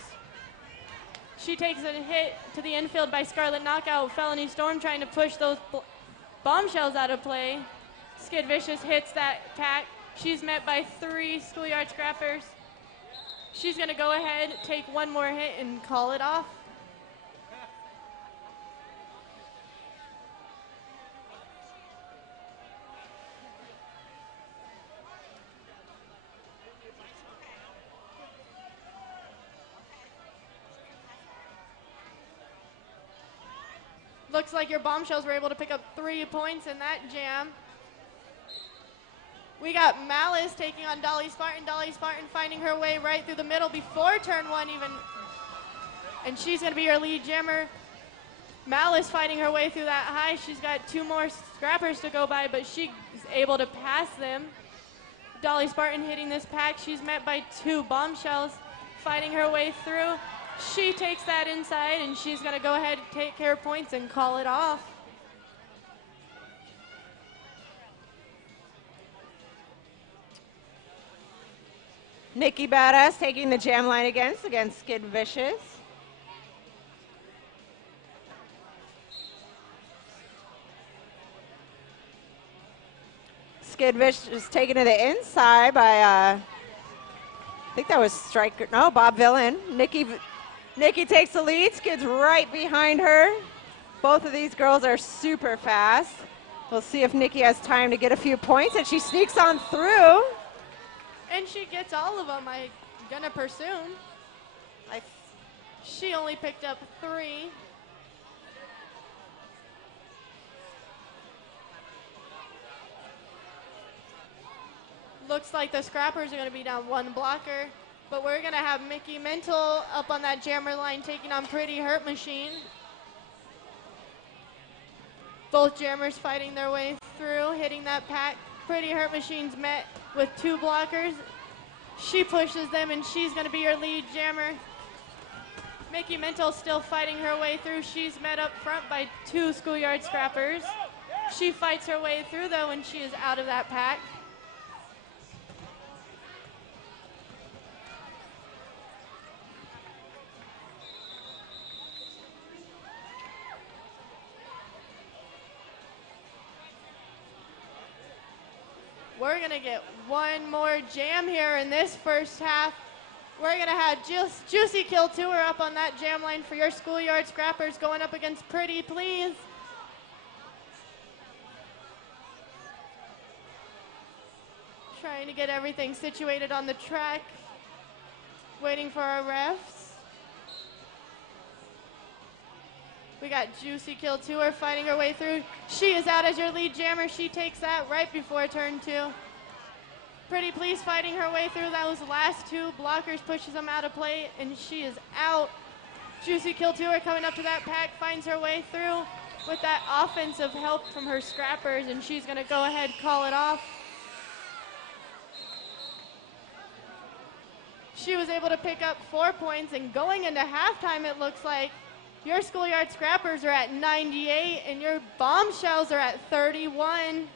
She takes a hit to the infield by Scarlet Knockout. Felony Storm trying to push those bombshells out of play. Skid Vicious hits that pack. She's met by 3 Schoolyard Scrappers. She's going to go ahead, take one more hit, and call it off. Looks like your bombshells were able to pick up 3 points in that jam. We got Malice taking on Dolly Spartan. Dolly Spartan finding her way right through the middle before turn 1 even. And she's going to be your lead jammer. Malice fighting her way through that high. She's got 2 more scrappers to go by, but she's able to pass them. Dolly Spartan hitting this pack. She's met by 2 bombshells fighting her way through. She takes that inside, and she's going to go ahead and take care of points and call it off. Nikki Badass taking the jam line against Skid Vicious. Skid Vicious taken to the inside by, I think that was Striker, no, Bob Villain. Nikki takes the lead, Skid's right behind her. Both of these girls are super fast. We'll see if Nikki has time to get a few points, and she sneaks on through. And she gets all of them, I'm gonna presume. She only picked up 3. Looks like the scrappers are gonna be down 1 blocker, but we're gonna have Mickey Mental up on that jammer line taking on Pretty Hurt Machine. Both jammers fighting their way through, hitting that pack. Pretty Hurt Machine's met with 2 blockers. She pushes them, and she's going to be your lead jammer. Mickey Mental still fighting her way through. She's met up front by 2 Schoolyard Scrappers. She fights her way through, though, and she is out of that pack. We're going to get one more jam here in this first half. We're going to have Juicy Kill Tour up on that jam line for your Schoolyard Scrappers going up against Pretty Please. Trying to get everything situated on the track. Waiting for our refs. We got Juicy Kill Tour fighting her way through. She is out as your lead jammer. She takes that right before turn 2. Pretty Please fighting her way through those last 2 blockers, pushes them out of play, and she is out. Juicy Kill Tour coming up to that pack, finds her way through with that offensive help from her scrappers, and she's going to go ahead and call it off. She was able to pick up 4 points, and going into halftime, it looks like your Schoolyard Scrappers are at 98, and your Bombshells are at 31.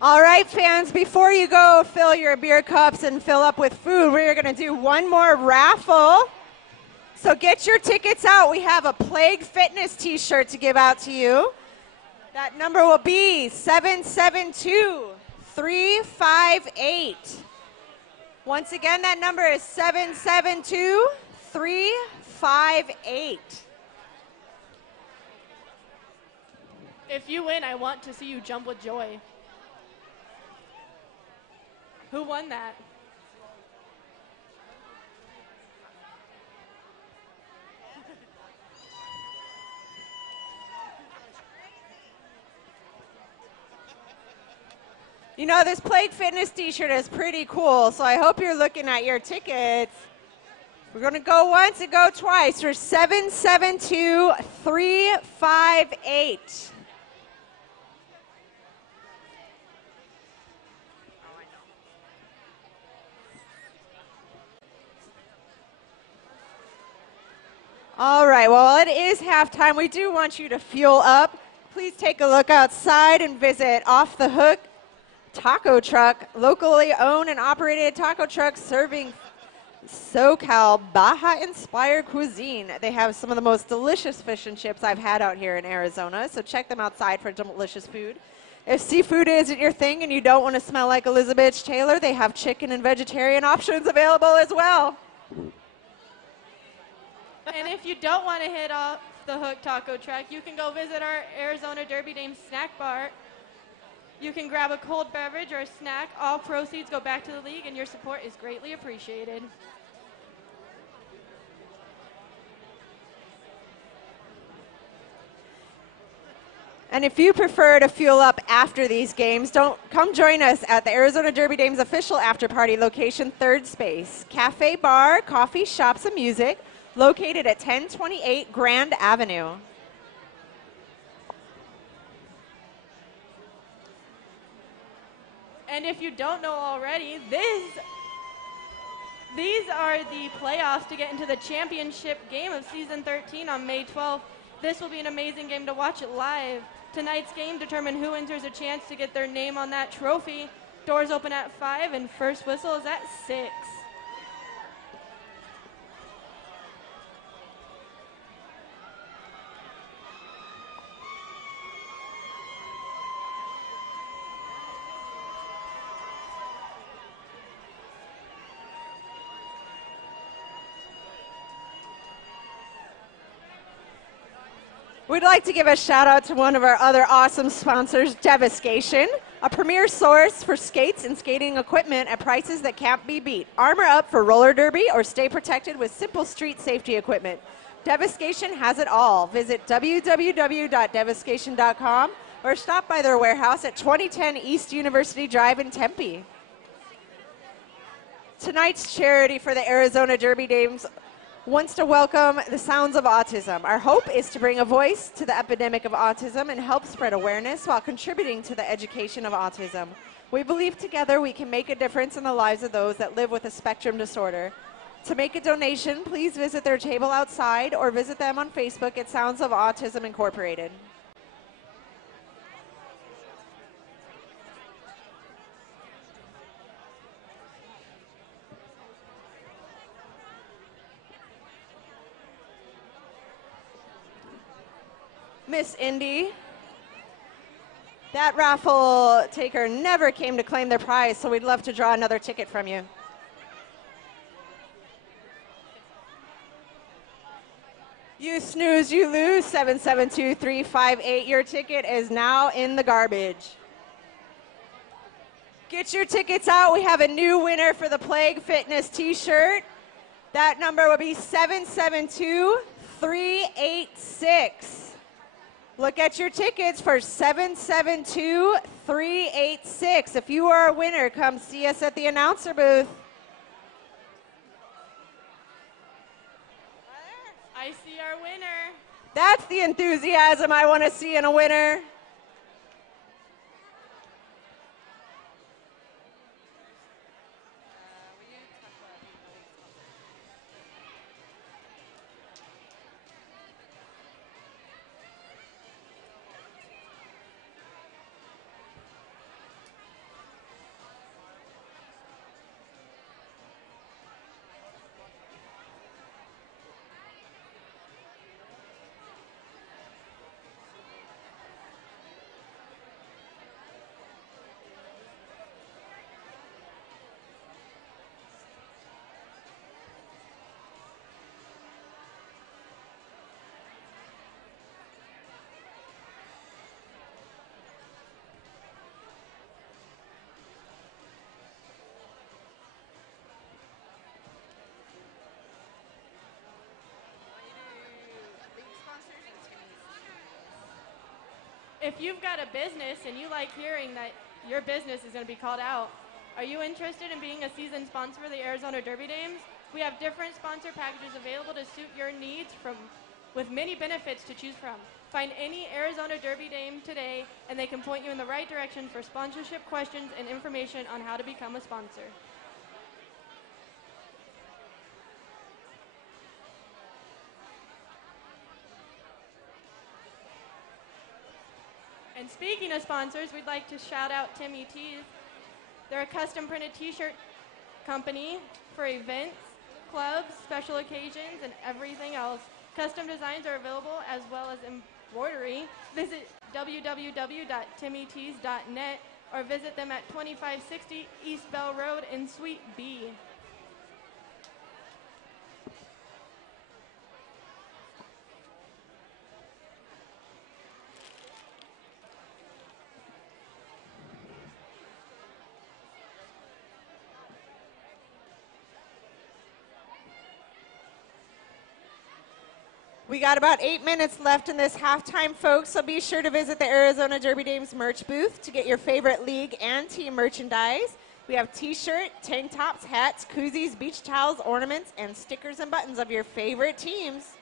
All right, fans, before you go fill your beer cups and fill up with food, we're going to do one more raffle. So get your tickets out. We have a Plague Fitness t-shirt to give out to you. That number will be 772-358. Once again, that number is 772-358. If you win, I want to see you jump with joy. Who won that? You know, this Plague Fitness t-shirt is pretty cool, so I hope you're looking at your tickets. We're going to go once and go twice for 772-358. All right, well, it is halftime. We do want you to fuel up. Please take a look outside and visit Off the Hook Taco Truck, locally owned and operated taco truck serving SoCal Baja-inspired cuisine. They have some of the most delicious fish and chips I've had out here in Arizona, so check them outside for delicious food. If seafood isn't your thing and you don't want to smell like Elizabeth Taylor, they have chicken and vegetarian options available as well. And if you don't want to hit Off the Hook Taco Truck, you can go visit our Arizona Derby Dames snack bar. You can grab a cold beverage or a snack. All proceeds go back to the league, and your support is greatly appreciated. And if you prefer to fuel up after these games, come join us at the Arizona Derby Dames official after party location, Third Space. Cafe, bar, coffee, shops, and music, located at 1028 Grand Avenue. And if you don't know already, these are the playoffs to get into the championship game of season 13 on May 12th. This will be an amazing game to watch it live. Tonight's game determine who enters a chance to get their name on that trophy. Doors open at 5 and first whistle is at 6. We'd like to give a shout out to one of our other awesome sponsors, Devastation, a premier source for skates and skating equipment at prices that can't be beat. Armor up for roller derby or stay protected with simple street safety equipment. Devastation has it all. Visit www.devastation.com or stop by their warehouse at 2010 East University Drive in Tempe. Tonight's charity for the Arizona Derby Dames wants to welcome the Sounds of Autism. Our hope is to bring a voice to the epidemic of autism and help spread awareness while contributing to the education of autism. We believe together we can make a difference in the lives of those that live with a spectrum disorder. To make a donation, please visit their table outside or visit them on Facebook at Sounds of Autism Incorporated. Miss Indy, that raffle taker never came to claim their prize, so we'd love to draw another ticket from you. You snooze, you lose, 772-358. Your ticket is now in the garbage. Get your tickets out. We have a new winner for the Plague Fitness t-shirt. That number will be 772-386. Look at your tickets for 772-386. If you are a winner, come see us at the announcer booth. I see our winner. That's the enthusiasm I want to see in a winner. if you've got a business and you like hearing that your business is going to be called out, are you interested in being a season sponsor for the Arizona Derby Dames? We have different sponsor packages available to suit your needs with many benefits to choose from. Find any Arizona Derby Dame today, and they can point you in the right direction for sponsorship questions and information on how to become a sponsor. And speaking of sponsors, we'd like to shout out Timmy Tees. They're a custom printed t-shirt company for events, clubs, special occasions, and everything else. Custom designs are available as well as embroidery. Visit www.timmytees.net or visit them at 2560 East Bell Road in Suite B. We got about 8 minutes left in this halftime, folks, so be sure to visit the Arizona Derby Dames merch booth to get your favorite league and team merchandise. We have t-shirt, tank tops, hats, koozies, beach towels, ornaments, and stickers and buttons of your favorite teams.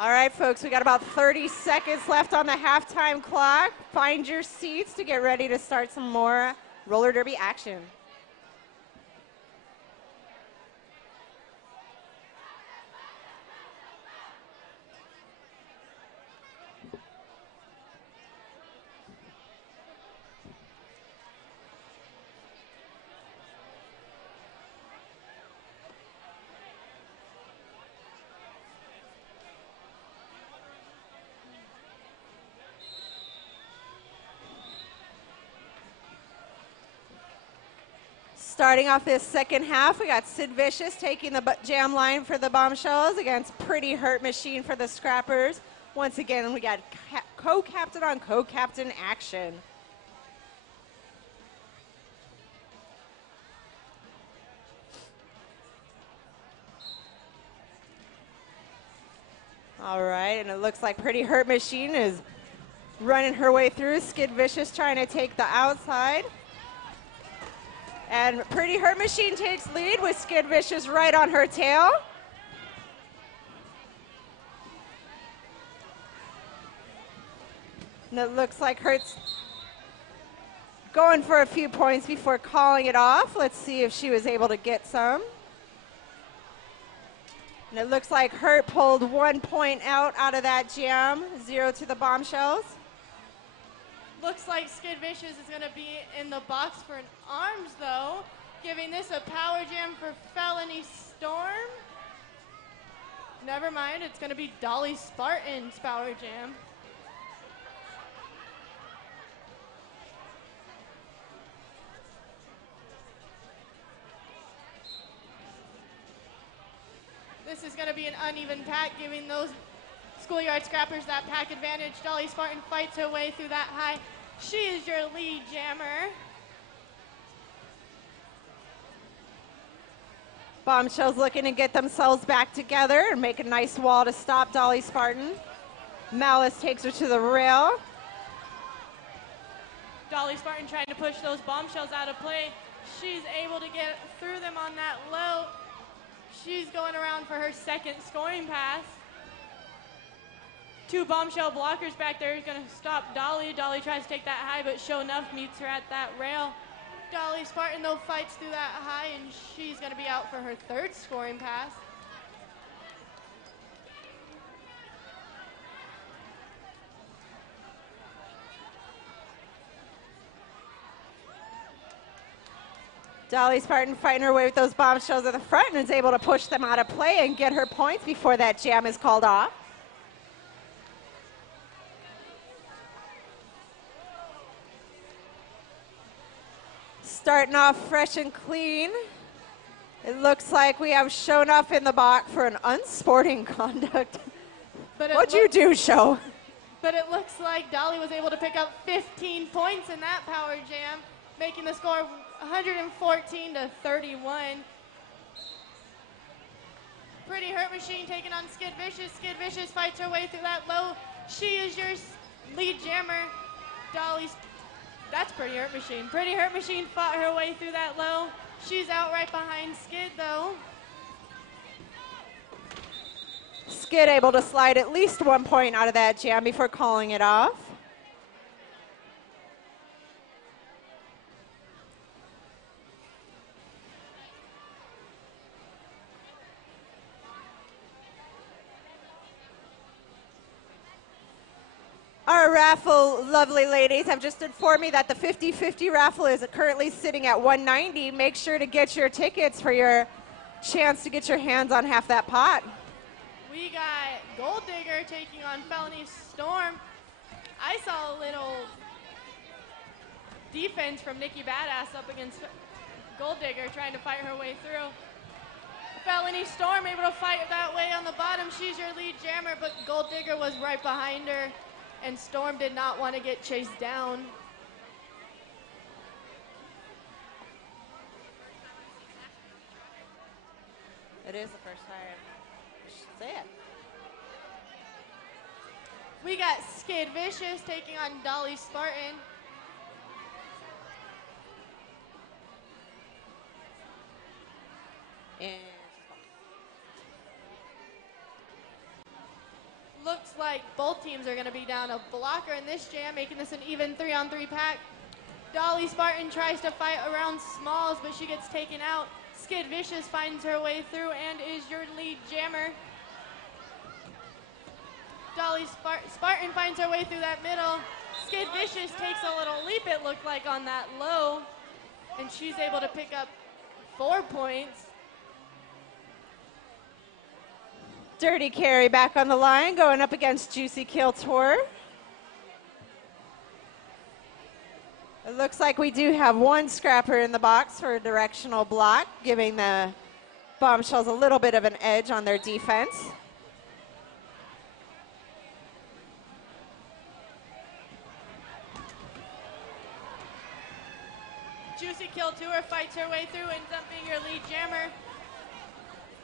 All right, folks, we got about 30 seconds left on the halftime clock. Find your seats to get ready to start some more roller derby action. Starting off this second half, we got Sid Vicious taking the jam line for the Bombshells against Pretty Hurt Machine for the Scrappers. Once again, we got co-captain on co-captain action. All right, and it looks like Pretty Hurt Machine is running her way through. Skid Vicious trying to take the outside. And Pretty Hurt Machine takes lead with Skid Vicious right on her tail. And it looks like Hurt's going for a few points before calling it off. Let's see if she was able to get some. And it looks like Hurt pulled 1 point out of that jam, 0 to the Bombshells. Looks like Skid Vicious is going to be in the box for an arms, though, giving this a power jam for Felony Storm. Never mind, it's going to be Dolly Spartan's power jam. This is going to be an uneven pack, giving those Schoolyard Scrappers that pack advantage. Dolly Spartan fights her way through that high. She is your lead jammer. Bombshells looking to get themselves back together and make a nice wall to stop Dolly Spartan. Malice takes her to the rail. Dolly Spartan trying to push those Bombshells out of play. She's able to get through them on that low. She's going around for her second scoring pass. 2 Bombshell blockers back there is going to stop Dolly. Dolly tries to take that high, but Show Enough meets her at that rail. Dolly Spartan, though, fights through that high, and she's going to be out for her third scoring pass. Dolly Spartan fighting her way with those Bombshells at the front and is able to push them out of play and get her points before that jam is called off. Starting off fresh and clean. It looks like we have Show Enough in the box for an unsporting conduct. What'd you do, Show? But it looks like Dolly was able to pick up 15 points in that power jam, making the score 114 to 31. Pretty Hurt Machine taking on Skid Vicious. Skid Vicious fights her way through that low. She is your lead jammer. That's Pretty Hurt Machine. Pretty Hurt Machine fought her way through that low. She's out right behind Skid, though. Skid able to slide at least 1 point out of that jam before calling it off. Our raffle, lovely ladies, have just informed me that the 50-50 raffle is currently sitting at $190. Make sure to get your tickets for your chance to get your hands on half that pot. We got Gold Digger taking on Felony Storm. I saw a little defense from Nikki Badass up against Gold Digger trying to fight her way through. Felony Storm able to fight that way on the bottom. She's your lead jammer, but Gold Digger was right behind her, and Storm did not want to get chased down. It is the first time. Say it. We got Skid Vicious taking on Dolly Spartan. And like both teams are going to be down a blocker in this jam, making this an even 3-on-3 pack. Dolly Spartan tries to fight around Smalls, but she gets taken out. Skid Vicious finds her way through and is your lead jammer. Dolly Spartan finds her way through that middle. Skid Vicious takes a little leap, it looked like, on that low, and she's able to pick up 4 points. Dirty Carry back on the line, going up against Juicy Kill Tour. It looks like we do have one scrapper in the box for a directional block, giving the Bombshells a little bit of an edge on their defense. Juicy Kill Tour fights her way through, ends up being your lead jammer.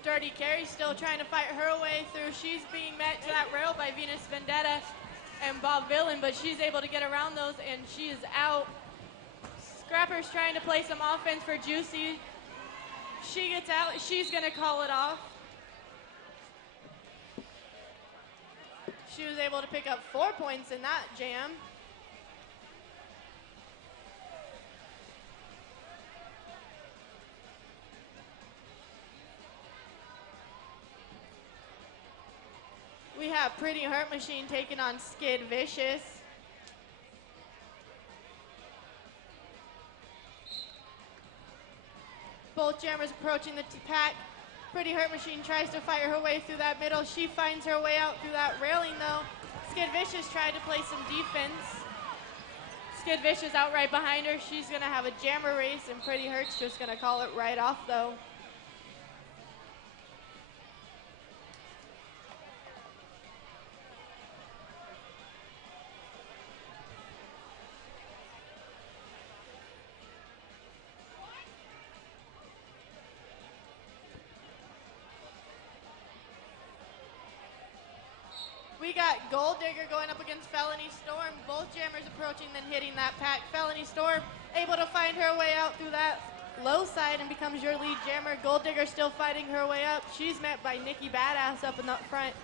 Dirty Carry still trying to fight her way through. She's being met to that rail by Venus Vendetta and Bob Villain, but she's able to get around those, and she is out. Scrapper's trying to play some offense for Juicy. She gets out. She's going to call it off. She was able to pick up 4 points in that jam. We have Pretty Hurt Machine taking on Skid Vicious. Both jammers approaching the pack. Pretty Hurt Machine tries to fight her way through that middle. She finds her way out through that railing though. Skid Vicious tried to play some defense. Skid Vicious out right behind her. She's gonna have a jammer race, and Pretty Hurt's just gonna call it right off though. We got Gold Digger going up against Felony Storm. Both jammers approaching, then hitting that pack. Felony Storm able to find her way out through that low side and becomes your lead jammer. Gold Digger still fighting her way up. She's met by Nikki Badass up in the front.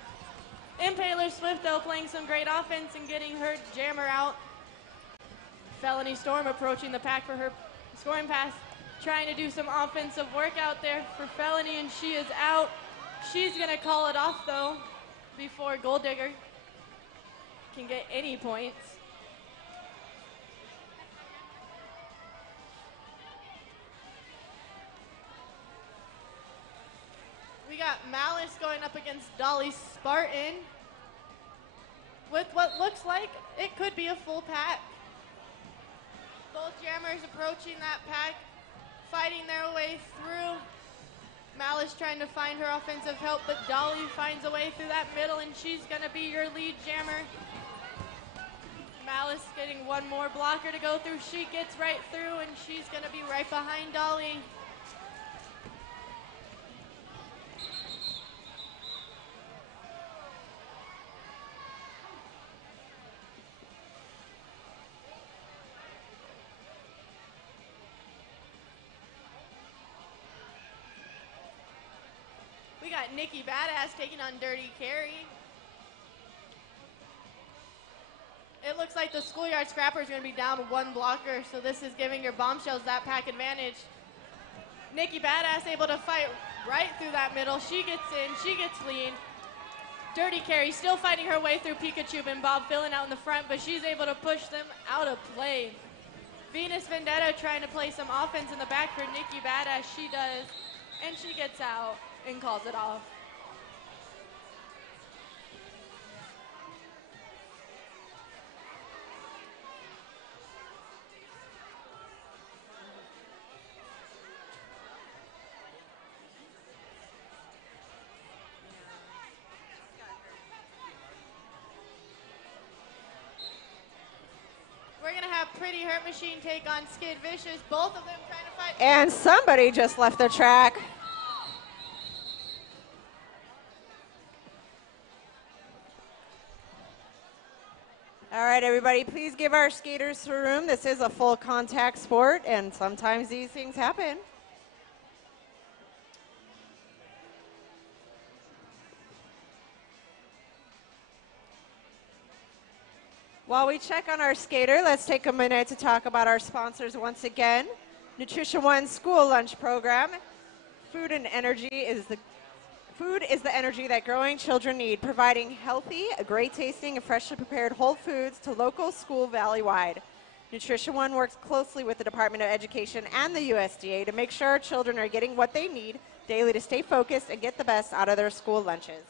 Impaler Swift though playing some great offense and getting her jammer out. Felony Storm approaching the pack for her scoring pass. Trying to do some offensive work out there for Felony, and she is out. She's gonna call it off though, before Gold Digger can get any points. We got Malice going up against Dolly Spartan with what looks like it could be a full pack. Both jammers approaching that pack, fighting their way through. Malice trying to find her offensive help, but Dolly finds a way through that middle, and she's going to be your lead jammer. Malice getting one more blocker to go through. She gets right through, and she's going to be right behind Dolly. We got Nikki Badass taking on Dirty Carry. It looks like the Schoolyard Scrapper is going to be down one blocker, so this is giving your Bombshells that pack advantage. Nikki Badass able to fight right through that middle. She gets in, she gets lead. Dirty Carry still fighting her way through Pikachu and Bob filling out in the front, but she's able to push them out of play. Venus Vendetta trying to play some offense in the back for Nikki Badass. She does, and she gets out and calls it off. We're going to have Pretty Hurt Machine take on Skid Vicious. Both of them trying to fight. And somebody just left the track. All right, everybody, please give our skaters some room. This is a full contact sport, and sometimes these things happen. While we check on our skater, let's take a minute to talk about our sponsors once again. Nutrition One School Lunch Program. Food is the energy that growing children need, providing healthy, great tasting, and freshly prepared whole foods to local school valley-wide. Nutrition One works closely with the Department of Education and the USDA to make sure our children are getting what they need daily to stay focused and get the best out of their school lunches.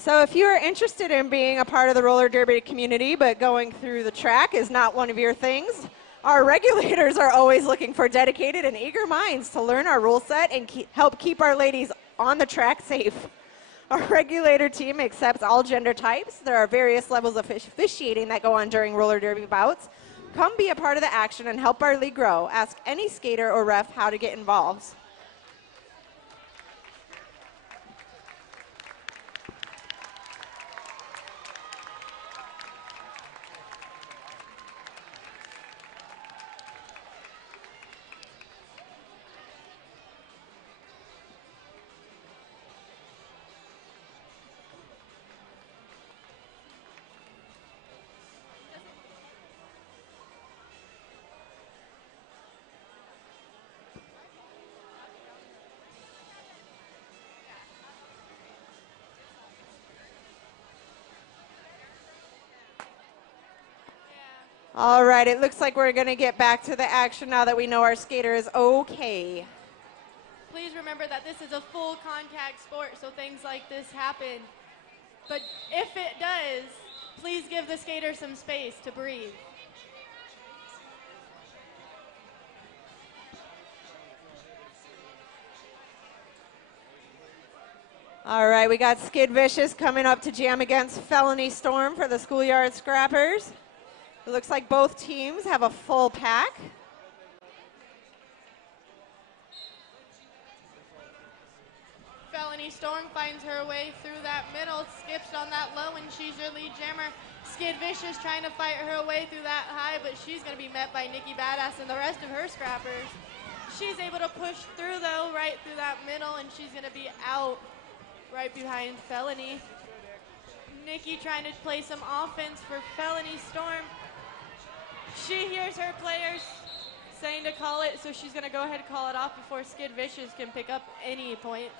So if you are interested in being a part of the roller derby community, but going through the track is not one of your things, our regulators are always looking for dedicated and eager minds to learn our rule set and help keep our ladies on the track safe. Our regulator team accepts all gender types. There are various levels of officiating that go on during roller derby bouts. Come be a part of the action and help our league grow. Ask any skater or ref how to get involved. All right, it looks like we're going to get back to the action now that we know our skater is okay. Please remember that this is a full contact sport, so things like this happen. But if it does, please give the skater some space to breathe. All right, we got Skid Vicious coming up to jam against Felony Storm for the Schoolyard Scrappers. It looks like both teams have a full pack. Felony Storm finds her way through that middle, skips on that low, and she's your lead jammer. Skid Vicious trying to fight her way through that high, but she's going to be met by Nikki Badass and the rest of her scrappers. She's able to push through, though, right through that middle, and she's going to be out right behind Felony. Nikki trying to play some offense for Felony Storm. She hears her players saying to call it, so she's going to go ahead and call it off before Skid Vicious can pick up any points.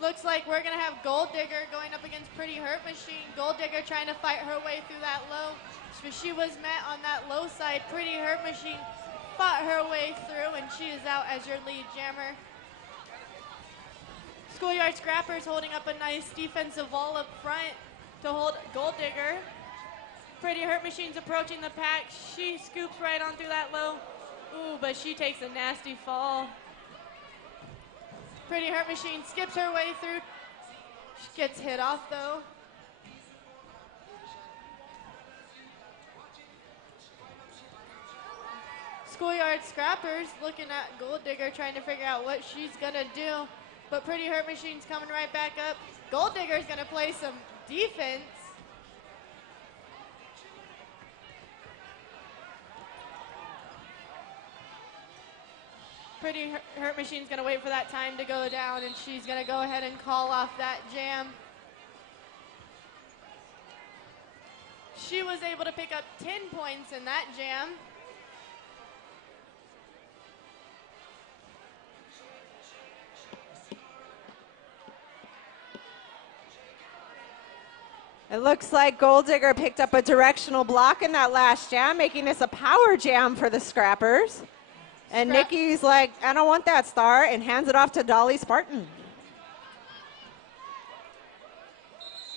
Looks like we're going to have Gold Digger going up against Pretty Hurt Machine. Gold Digger trying to fight her way through that low. So she was met on that low side. Pretty Hurt Machine fought her way through, and she is out as your lead jammer. Schoolyard Scrappers holding up a nice defensive wall up front to hold Gold Digger. Pretty Hurt Machine's approaching the pack. She scoops right on through that low. Ooh, but she takes a nasty fall. Pretty Hurt Machine skips her way through. She gets hit off, though. Schoolyard Scrappers looking at Gold Digger, trying to figure out what she's going to do. But Pretty Hurt Machine's coming right back up. Gold Digger's going to play some defense. Pretty Hurt Machine's going to wait for that time to go down, and she's going to go ahead and call off that jam. She was able to pick up 10 points in that jam. It looks like Gold Digger picked up a directional block in that last jam, making this a power jam for the Scrappers. And Nikki's like, I don't want that star, and hands it off to Dolly Spartan.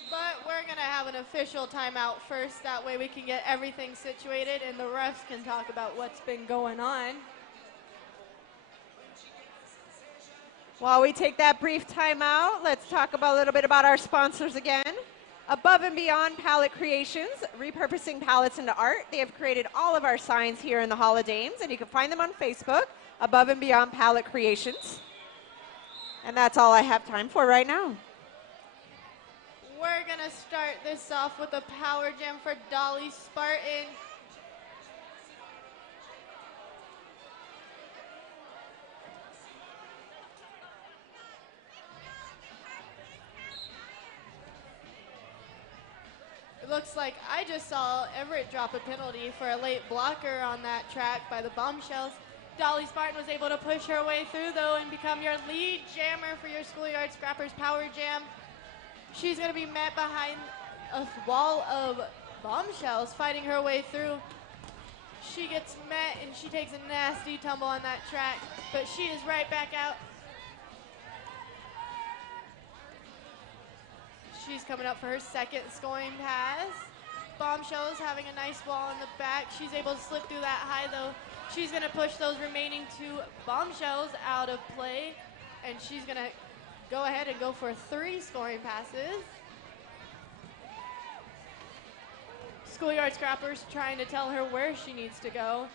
But we're going to have an official timeout first. That way we can get everything situated and the refs can talk about what's been going on. While we take that brief timeout, let's talk about a little bit about our sponsors again. Above and Beyond Palette Creations, repurposing palettes into art. They have created all of our signs here in the Hall of Dames, and you can find them on Facebook, Above and Beyond Palette Creations. And that's all I have time for right now. We're going to start this off with a power gem for Dolly Spartan. It looks like I just saw Everett drop a penalty for a late blocker on that track by the Bombshells. Dolly Spartan was able to push her way through, though, and become your lead jammer for your Schoolyard Scrappers Power Jam. She's going to be met behind a wall of Bombshells fighting her way through. She gets met, and she takes a nasty tumble on that track, but she is right back out. She's coming up for her second scoring pass. Bombshells having a nice wall in the back. She's able to slip through that high, though. She's going to push those remaining two Bombshells out of play, and she's going to go ahead and go for 3 scoring passes. Schoolyard Scrappers trying to tell her where she needs to go.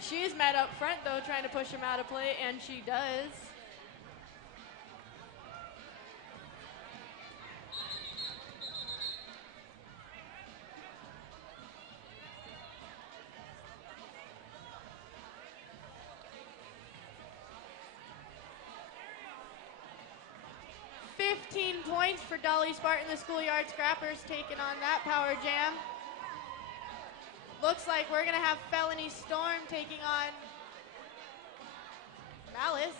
She is met up front, though, trying to push him out of play, and she does. Points for Dolly Spartan, the Schoolyard Scrappers taking on that power jam. Looks like we're going to have Felony Storm taking on Malice.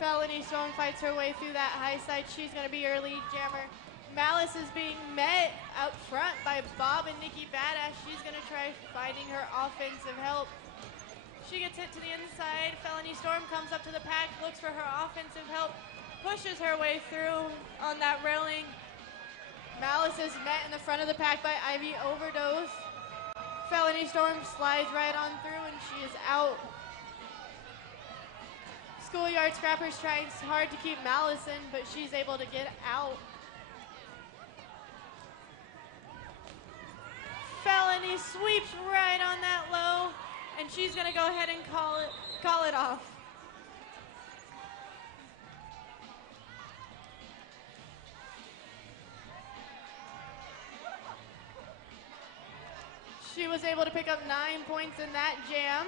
Felony Storm fights her way through that high side. She's going to be your lead jammer. Malice is being met out front by Bob and Nikki Badass. She's going to try finding her offensive help. She gets hit to the inside. Felony Storm comes up to the pack, looks for her offensive help, pushes her way through on that railing. Malice is met in the front of the pack by Ivy Overdose. Felony Storm slides right on through and she is out. Schoolyard Scrappers trying hard to keep Malice in, but she's able to get out. Felony sweeps right on that low, and she's going to go ahead and call it off. She was able to pick up 9 points in that jam.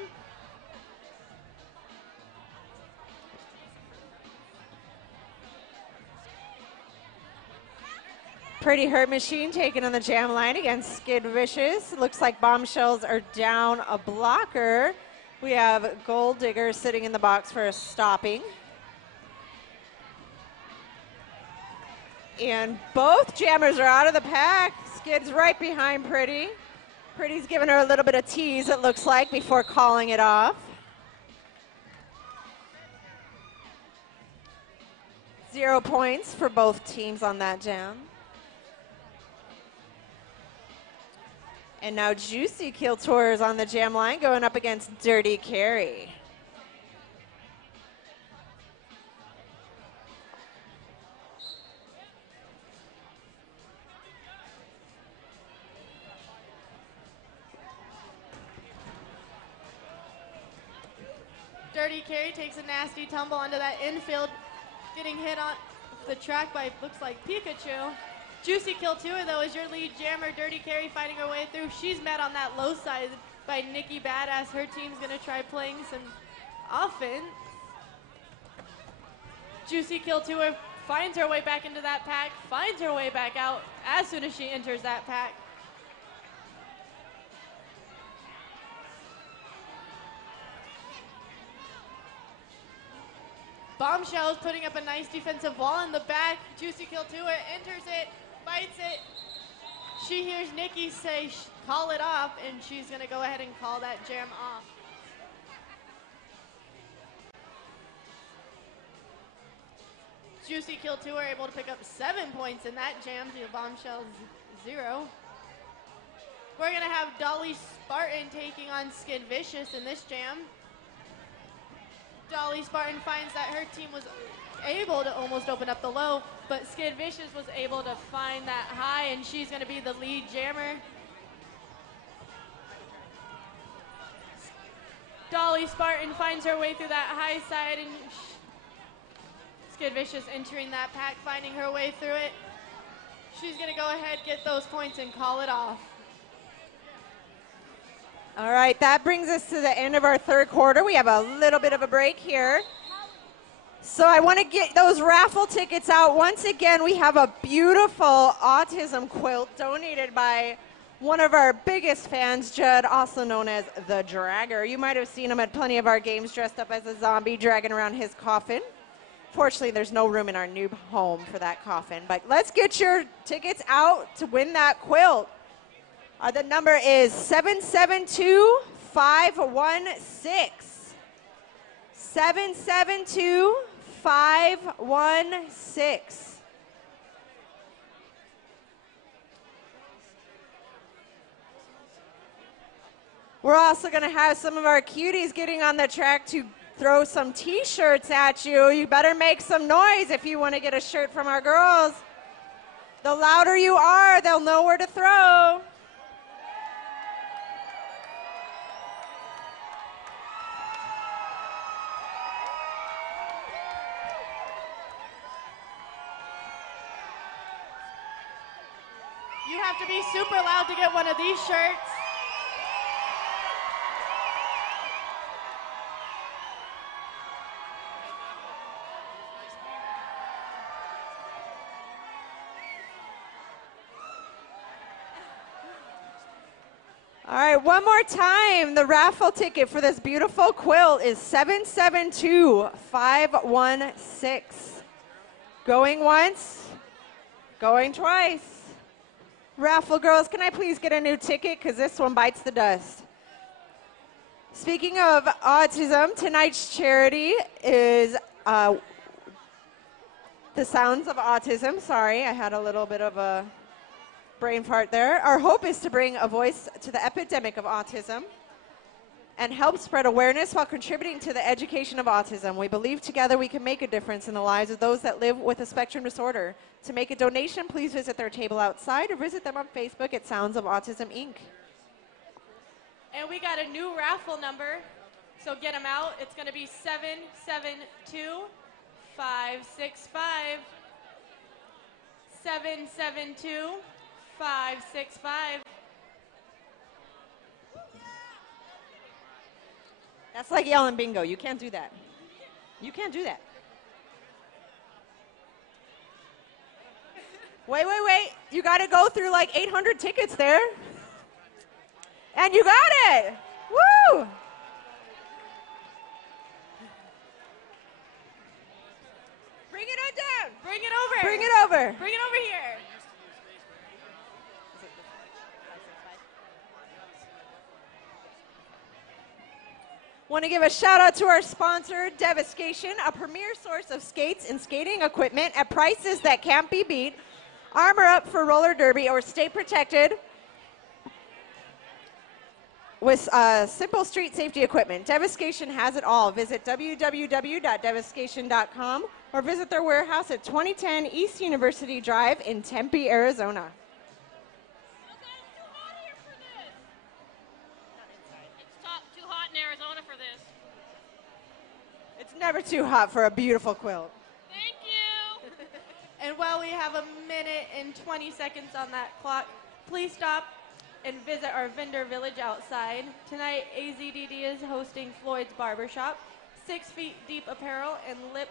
Pretty Hurt Machine taking on the jam line against Skid Vicious. Looks like Bombshells are down a blocker. We have Gold Digger sitting in the box for a stopping. And both jammers are out of the pack. Skid's right behind Pretty. Pretty's giving her a little bit of tease, it looks like, before calling it off. 0 points for both teams on that jam. And now Juicy Kill Tour is on the jam line going up against Dirty Carry. Dirty Carry takes a nasty tumble onto that infield, getting hit on the track by, looks like, Pikachu. Juicy Kill Tour, though, is your lead jammer. Dirty Carry fighting her way through. She's met on that low side by Nikki Badass. Her team's going to try playing some offense. Juicy Kill Tour finds her way back into that pack, finds her way back out as soon as she enters that pack. Bombshells putting up a nice defensive wall in the back. Juicy Kill Tour enters it, fights it. She hears Nikki say, call it off, and she's going to go ahead and call that jam off. Juicy Kill 2 are able to pick up 7 points in that jam to Bombshells 0. We're going to have Dolly Spartan taking on Skid Vicious in this jam. Dolly Spartan finds that her team was able to almost open up the low, but Skid Vicious was able to find that high, and she's going to be the lead jammer. Dolly Spartan finds her way through that high side, and Skid Vicious entering that pack, finding her way through it. She's going to go ahead, get those points, and call it off. All right, that brings us to the end of our third quarter. We have a little bit of a break here. So I want to get those raffle tickets out. Once again, we have a beautiful autism quilt donated by one of our biggest fans, Judd, also known as the Dragger. You might have seen him at plenty of our games dressed up as a zombie dragging around his coffin. Fortunately, there's no room in our new home for that coffin. But let's get your tickets out to win that quilt. The number is 772-516. 772-516. We're also going to have some of our cuties getting on the track to throw some t-shirts at you. You better make some noise if you want to get a shirt from our girls. The louder you are, they'll know where to throw. You have to be super loud to get one of these shirts. All right, one more time. The raffle ticket for this beautiful quilt is 772-516. Going once, going twice. Raffle girls, can I please get a new ticket? Because this one bites the dust. Speaking of autism, tonight's charity is the Sounds of Autism. Sorry, I had a little bit of a brain fart there. Our hope is to bring a voice to the epidemic of autism and help spread awareness while contributing to the education of autism. We believe together we can make a difference in the lives of those that live with a spectrum disorder. To make a donation, please visit their table outside or visit them on Facebook at Sounds of Autism, Inc. And we got a new raffle number, so get them out. It's going to be 772-565. 772-565. That's like yelling bingo. You can't do that. You can't do that. Wait. You got to go through like 800 tickets there. And you got it. Woo! Bring it on down. Bring it over. Bring it over. Bring it over here. Want to give a shout out to our sponsor, Devastation, a premier source of skates and skating equipment at prices that can't be beat. Armor up for roller derby or stay protected with simple street safety equipment. Devastation has it all. Visit www.devastation.com or visit their warehouse at 2010 East University Drive in Tempe, Arizona. Arizona for this. It's never too hot for a beautiful quilt. Thank you. And while we have a minute and 20 seconds on that clock, please stop and visit our vendor village outside. Tonight, AZDD is hosting Floyd's Barbershop, 6 Feet Deep Apparel, and Lip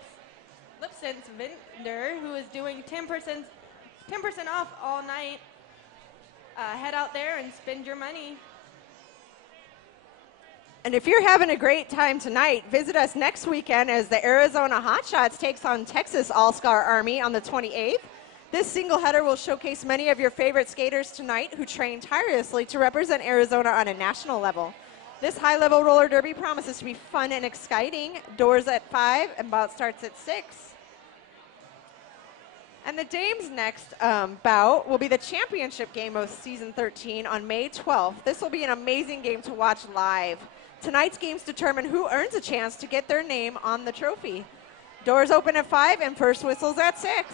Sense vendor who is doing 10% off all night. Head out there and spend your money. And if you're having a great time tonight, visit us next weekend as the Arizona Hotshots takes on Texas All-Star Army on the 28th. This single header will showcase many of your favorite skaters tonight who train tirelessly to represent Arizona on a national level. This high-level roller derby promises to be fun and exciting. Doors at 5 and Bout starts at 6. And the Dames' next bout will be the championship game of season 13 on May 12th. This will be an amazing game to watch live. Tonight's games determine who earns a chance to get their name on the trophy. Doors open at 5 and first whistles at 6.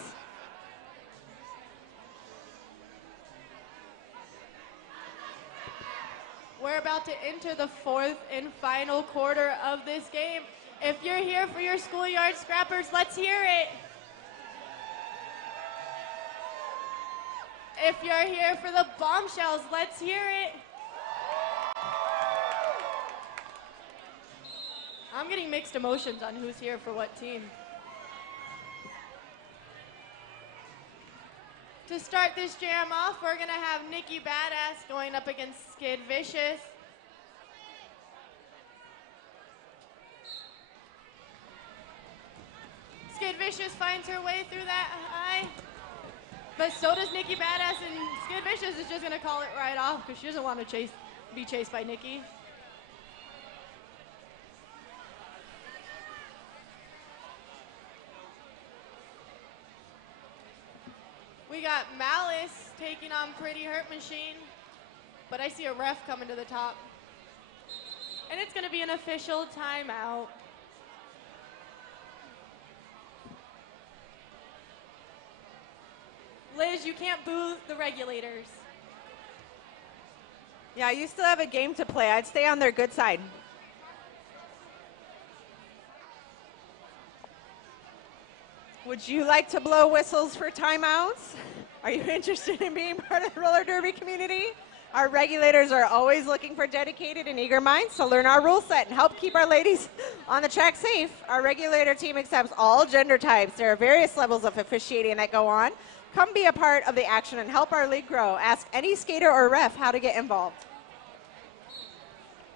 We're about to enter the fourth and final quarter of this game. If you're here for your Schoolyard Scrappers, let's hear it. If you're here for the Bombshells, let's hear it. I'm getting mixed emotions on who's here for what team. To start this jam off, we're gonna have Nikki Badass going up against Skid Vicious. Skid Vicious finds her way through that high, but so does Nikki Badass, and Skid Vicious is just gonna call it right off because she doesn't want to be chased by Nikki. We got Malice taking on Pretty Hurt Machine, but I see a ref coming to the top. And it's gonna be an official timeout. Liz, you can't boo the regulators. Yeah, you still have a game to play. I'd stay on their good side. Would you like to blow whistles for timeouts? Are you interested in being part of the roller derby community? Our regulators are always looking for dedicated and eager minds to learn our rule set and help keep our ladies on the track safe. Our regulator team accepts all gender types. There are various levels of officiating that go on. Come be a part of the action and help our league grow. Ask any skater or ref how to get involved.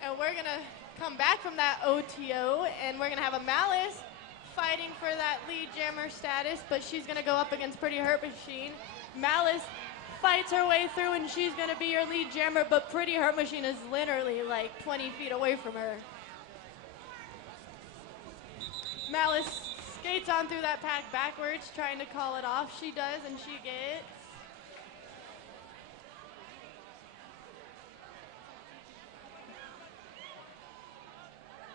And we're gonna come back from that OTO, and we're gonna have a Malice fighting for that lead jammer status, but she's gonna go up against Pretty Hurt Machine. Malice fights her way through, and she's gonna be your lead jammer, but Pretty Hurt Machine is literally like 20 feet away from her. Malice skates on through that pack backwards, trying to call it off. She does, and she gets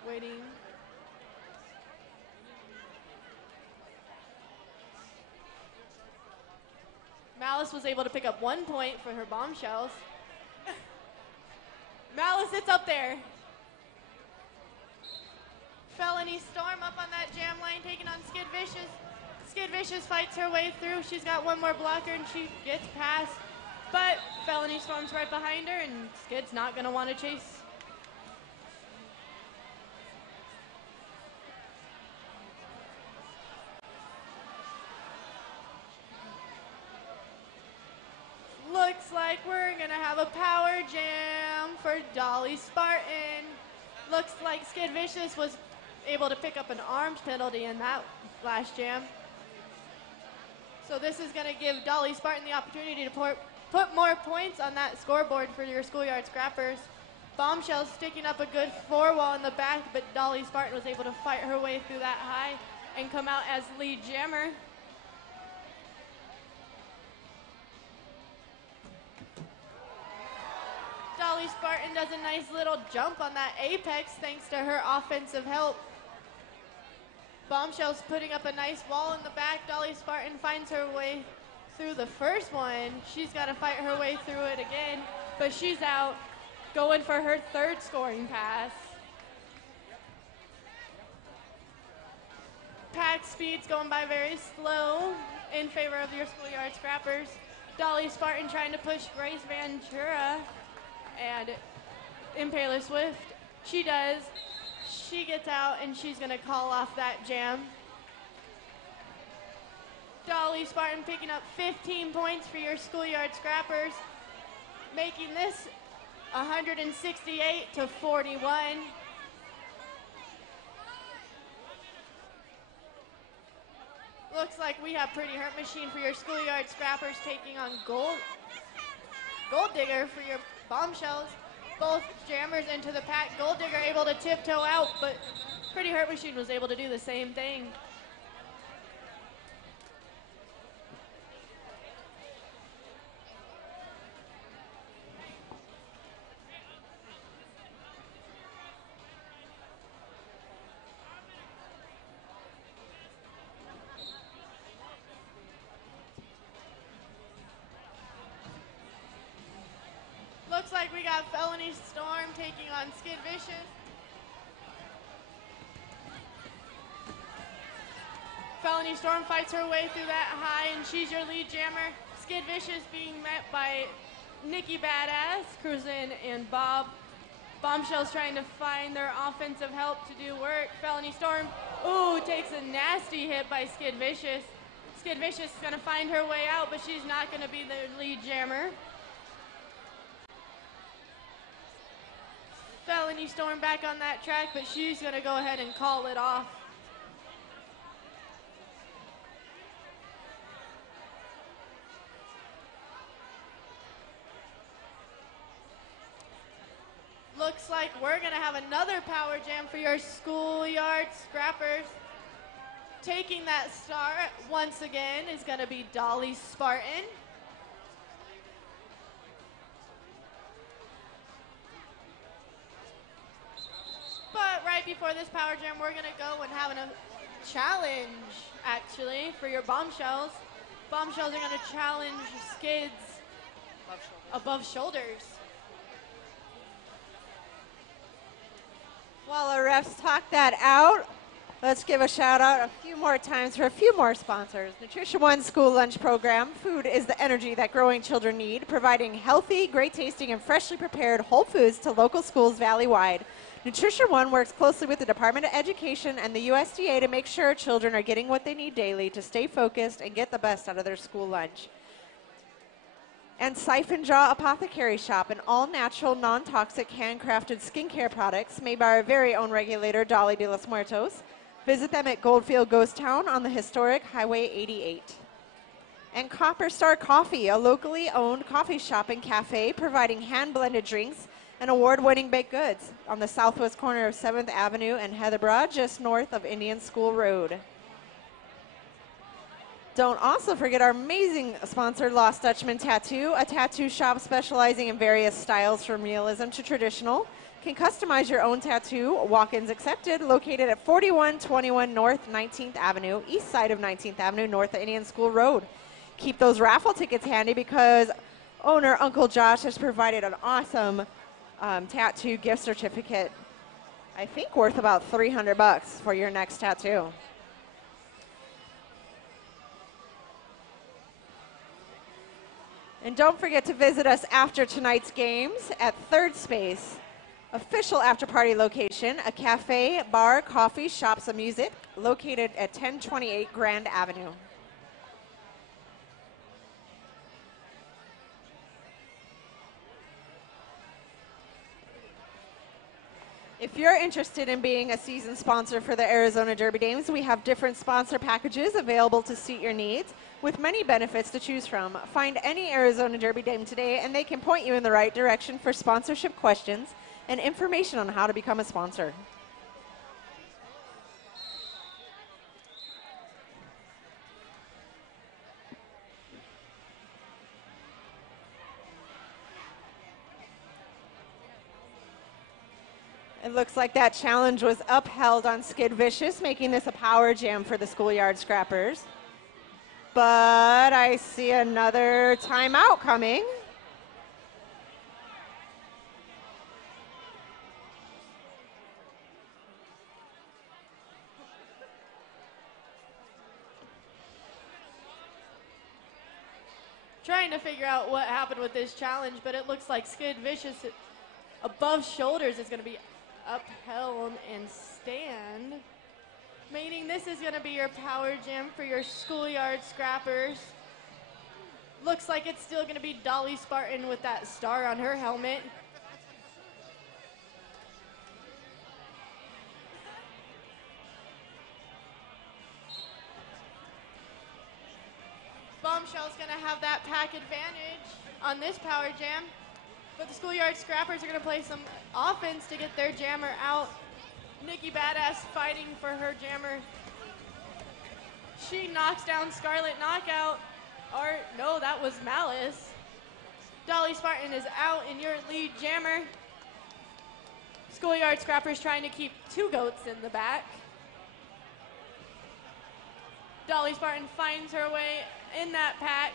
waiting. Malice was able to pick up 1 point for her Bombshells. Malice, it's up there. Felony Storm up on that jam line, taking on Skid Vicious. Skid Vicious fights her way through. She's got one more blocker, and she gets past. But Felony Storm's right behind her, and Skid's not going to want to chase. Looks like we're gonna have a power jam for Dolly Spartan. Looks like Skid Vicious was able to pick up an arms penalty in that last jam. So this is gonna give Dolly Spartan the opportunity to put more points on that scoreboard for your Schoolyard Scrappers. Bombshells sticking up a good 4-wall in the back, but Dolly Spartan was able to fight her way through that high and come out as lead jammer. Dolly Spartan does a nice little jump on that apex thanks to her offensive help. Bombshells putting up a nice wall in the back. Dolly Spartan finds her way through the first one. She's got to fight her way through it again, but she's out, going for her third scoring pass. Pack speed's going by very slow in favor of your Schoolyard Scrappers. Dolly Spartan trying to push Grace Ventura and Impaler Swift. She does. She gets out, and she's going to call off that jam. Dolly Spartan picking up 15 points for your Schoolyard Scrappers, making this 168 to 41. Looks like we have Pretty Hurt Machine for your Schoolyard Scrappers taking on Gold Digger for your Bombshells. Both jammers into the pack. Gold Digger able to tiptoe out, but Pretty Hurt Machine was able to do the same thing. Looks like we got Felony Storm taking on Skid Vicious. Felony Storm fights her way through that high, and she's your lead jammer. Skid Vicious being met by Nikki Badass, Cruisin', and Bob. Bombshells trying to find their offensive help to do work. Felony Storm, ooh, takes a nasty hit by Skid Vicious. Skid Vicious is gonna find her way out, but she's not gonna be the lead jammer. Felony Storm back on that track, but she's gonna go ahead and call it off. Looks like we're gonna have another power jam for your Schoolyard Scrappers. Taking that star once again is gonna be Dolly Spartan. But right before this power jam, we're gonna go and have a challenge, actually, for your Bombshells. Bombshells are gonna challenge Skids above shoulders. While our refs talk that out, let's give a shout out a few more times for a few more sponsors. Nutrition One School Lunch Program. Food is the energy that growing children need, providing healthy, great tasting, and freshly prepared whole foods to local schools valley-wide. Nutrition One works closely with the Department of Education and the USDA to make sure children are getting what they need daily to stay focused and get the best out of their school lunch. And Siphon Jaw Apothecary Shop, an all-natural, non-toxic, handcrafted skincare products made by our very own regulator, Dolly de los Muertos. Visit them at Goldfield Ghost Town on the historic Highway 88. And Copper Star Coffee, a locally owned coffee shop and cafe providing hand-blended drinks and award-winning baked goods on the southwest corner of 7th Avenue and Heatherbrook, just north of Indian School Road. Don't also forget our amazing sponsor, Lost Dutchman Tattoo, a tattoo shop specializing in various styles from realism to traditional. Can customize your own tattoo, walk-ins accepted, located at 4121 North 19th Avenue, east side of 19th Avenue, north of Indian School Road. Keep those raffle tickets handy because owner Uncle Josh has provided an awesome tattoo gift certificate, I think worth about $300 for your next tattoo. And don't forget to visit us after tonight's games at Third Space, official after-party location, a cafe, bar, coffee, shops, and music, located at 1028 Grand Avenue. If you're interested in being a season sponsor for the Arizona Derby Dames, we have different sponsor packages available to suit your needs, with many benefits to choose from. Find any Arizona Derby Dame today, and they can point you in the right direction for sponsorship questions and information on how to become a sponsor. It looks like that challenge was upheld on Skid Vicious, making this a power jam for the Schoolyard Scrappers. But I see another timeout coming. Trying to figure out what happened with this challenge, but it looks like Skid Vicious above shoulders is going to be upheld and stand, meaning this is going to be your power jam for your Schoolyard Scrappers. Looks like it's still going to be Dolly Spartan with that star on her helmet. Bombshell's going to have that pack advantage on this power jam. But the Schoolyard Scrappers are going to play some offense to get their jammer out. Nikki Badass fighting for her jammer. She knocks down Scarlet Knockout. Or, no, that was Malice. Dolly Spartan is out in your lead jammer. Schoolyard Scrappers trying to keep two goats in the back. Dolly Spartan finds her way in that pack.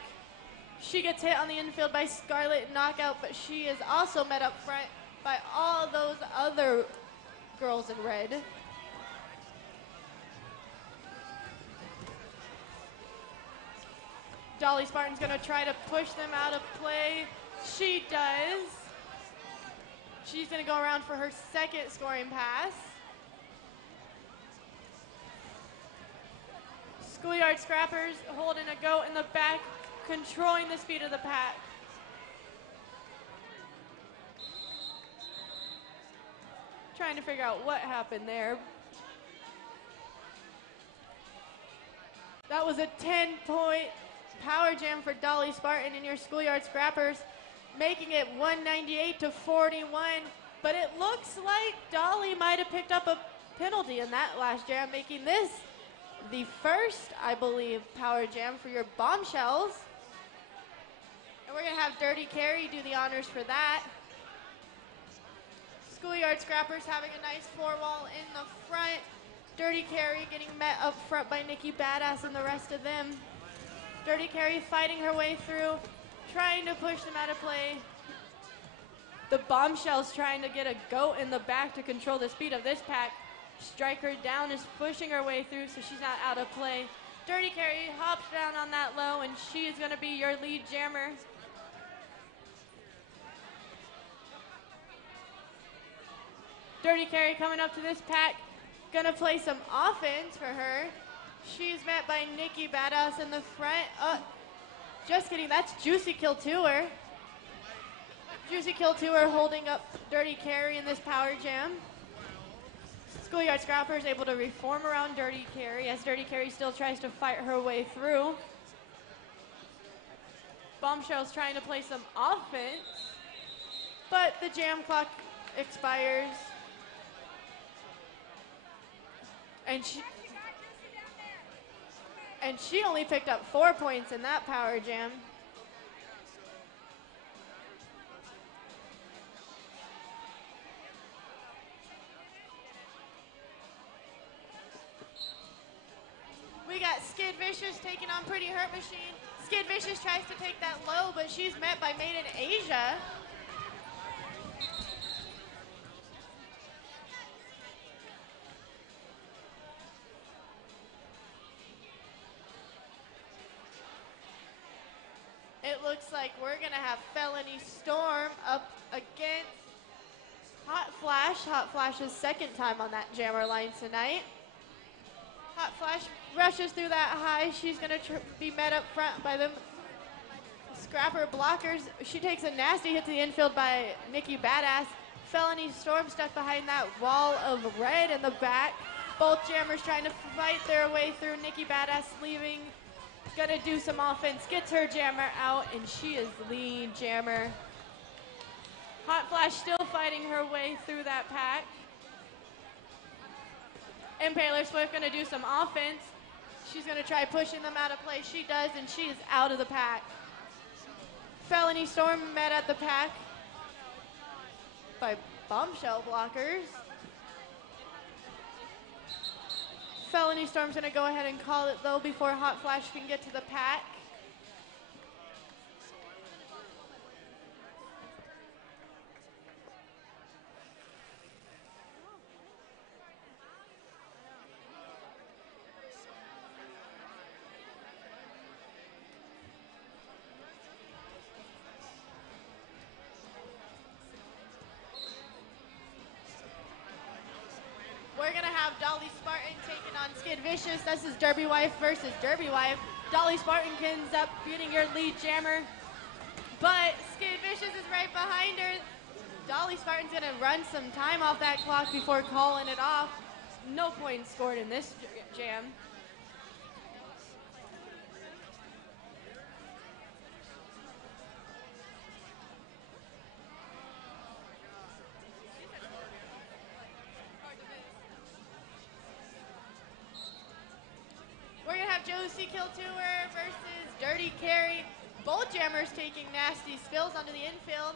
She gets hit on the infield by Scarlet Knockout, but she is also met up front by all those other girls in red. Dolly Spartan's gonna try to push them out of play. She does. She's gonna go around for her second scoring pass. Schoolyard Scrappers holding a goat in the back, controlling the speed of the pack. Trying to figure out what happened there. That was a 10-point power jam for Dolly Spartan and your Schoolyard Scrappers, making it 198 to 41. But it looks like Dolly might have picked up a penalty in that last jam, making this the first, I believe, power jam for your Bombshells. And we're gonna have Dirty Carrie do the honors for that. Schoolyard Scrappers having a nice floor wall in the front. Dirty Carrie getting met up front by Nikki Badass and the rest of them. Dirty Carrie fighting her way through, trying to push them out of play. The Bombshells trying to get a goat in the back to control the speed of this pack. Strike Her Down is pushing her way through, so she's not out of play. Dirty Carrie hops down on that low, and she is gonna be your lead jammer. Dirty Carrie coming up to this pack, gonna play some offense for her. She's met by Nikki Badass in the front. Just kidding, that's Juicy Kill Tour. Juicy Kill Tour holding up Dirty Carrie in this power jam. Schoolyard Scrappers able to reform around Dirty Carrie as Dirty Carrie still tries to fight her way through. Bombshell's trying to play some offense, but the jam clock expires. And she only picked up 4 points in that power jam. We got Skid Vicious taking on Pretty Hurt Machine. Skid Vicious tries to take that low, but she's met by Made in Asia. It looks like we're gonna have Felony Storm up against Hot Flash. Hot Flash's second time on that jammer line tonight. Hot Flash rushes through that high. She's gonna be met up front by the Scrapper blockers. She takes a nasty hit to the infield by Nikki Badass. Felony Storm stuck behind that wall of red in the back. Both jammers trying to fight their way through. Nikki Badass leaving. Gonna do some offense, gets her jammer out, and she is lead jammer. Hot Flash still fighting her way through that pack. Impaler Swift gonna do some offense. She's gonna try pushing them out of play. She does, and she is out of the pack. Felony Storm met at the pack by Bombshell blockers. Felony Storm's gonna go ahead and call it though before Hot Flash can get to the pack. We're gonna have Dolly Spartan taking on Skid Vicious. This is Derby Wife versus Derby Wife. Dolly Spartan ends up beating your lead jammer, but Skid Vicious is right behind her. Dolly Spartan's gonna run some time off that clock before calling it off. No points scored in this jam. got Josie Kiltour versus Dirty Carry. Both jammers taking nasty spills onto the infield.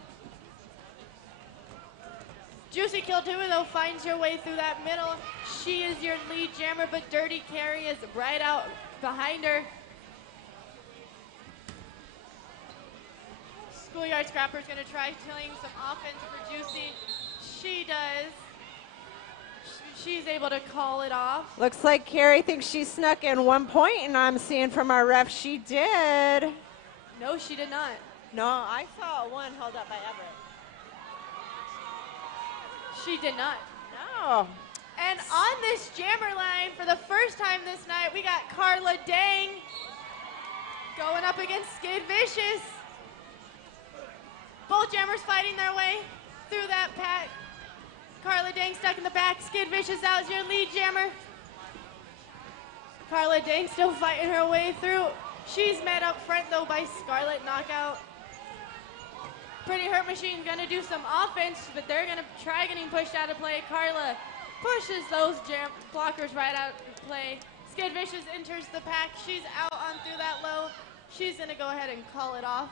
Juicy Kiltour, though, finds her way through that middle. She is your lead jammer, but Dirty Carry is right out behind her. Schoolyard Scrapper's going to try killing some offense for Juicy. She does. She's able to call it off. Looks like Carrie thinks she snuck in 1 point, and I'm seeing from our ref she did. No, she did not. No, I saw a 1 held up by Everett. She did not. No. And on this jammer line, for the first time this night, we got Carla Dang going up against Skid Vicious. Both jammers fighting their way through that pack. Carla Dang stuck in the back. Skid Vicious out as your lead jammer. Carla Dang still fighting her way through. She's met up front, though, by Scarlet Knockout. Pretty Hurt Machine's going to do some offense, but they're going to try getting pushed out of play. Carla pushes those blockers right out of play. Skid Vicious enters the pack. She's out on through that low. She's going to go ahead and call it off.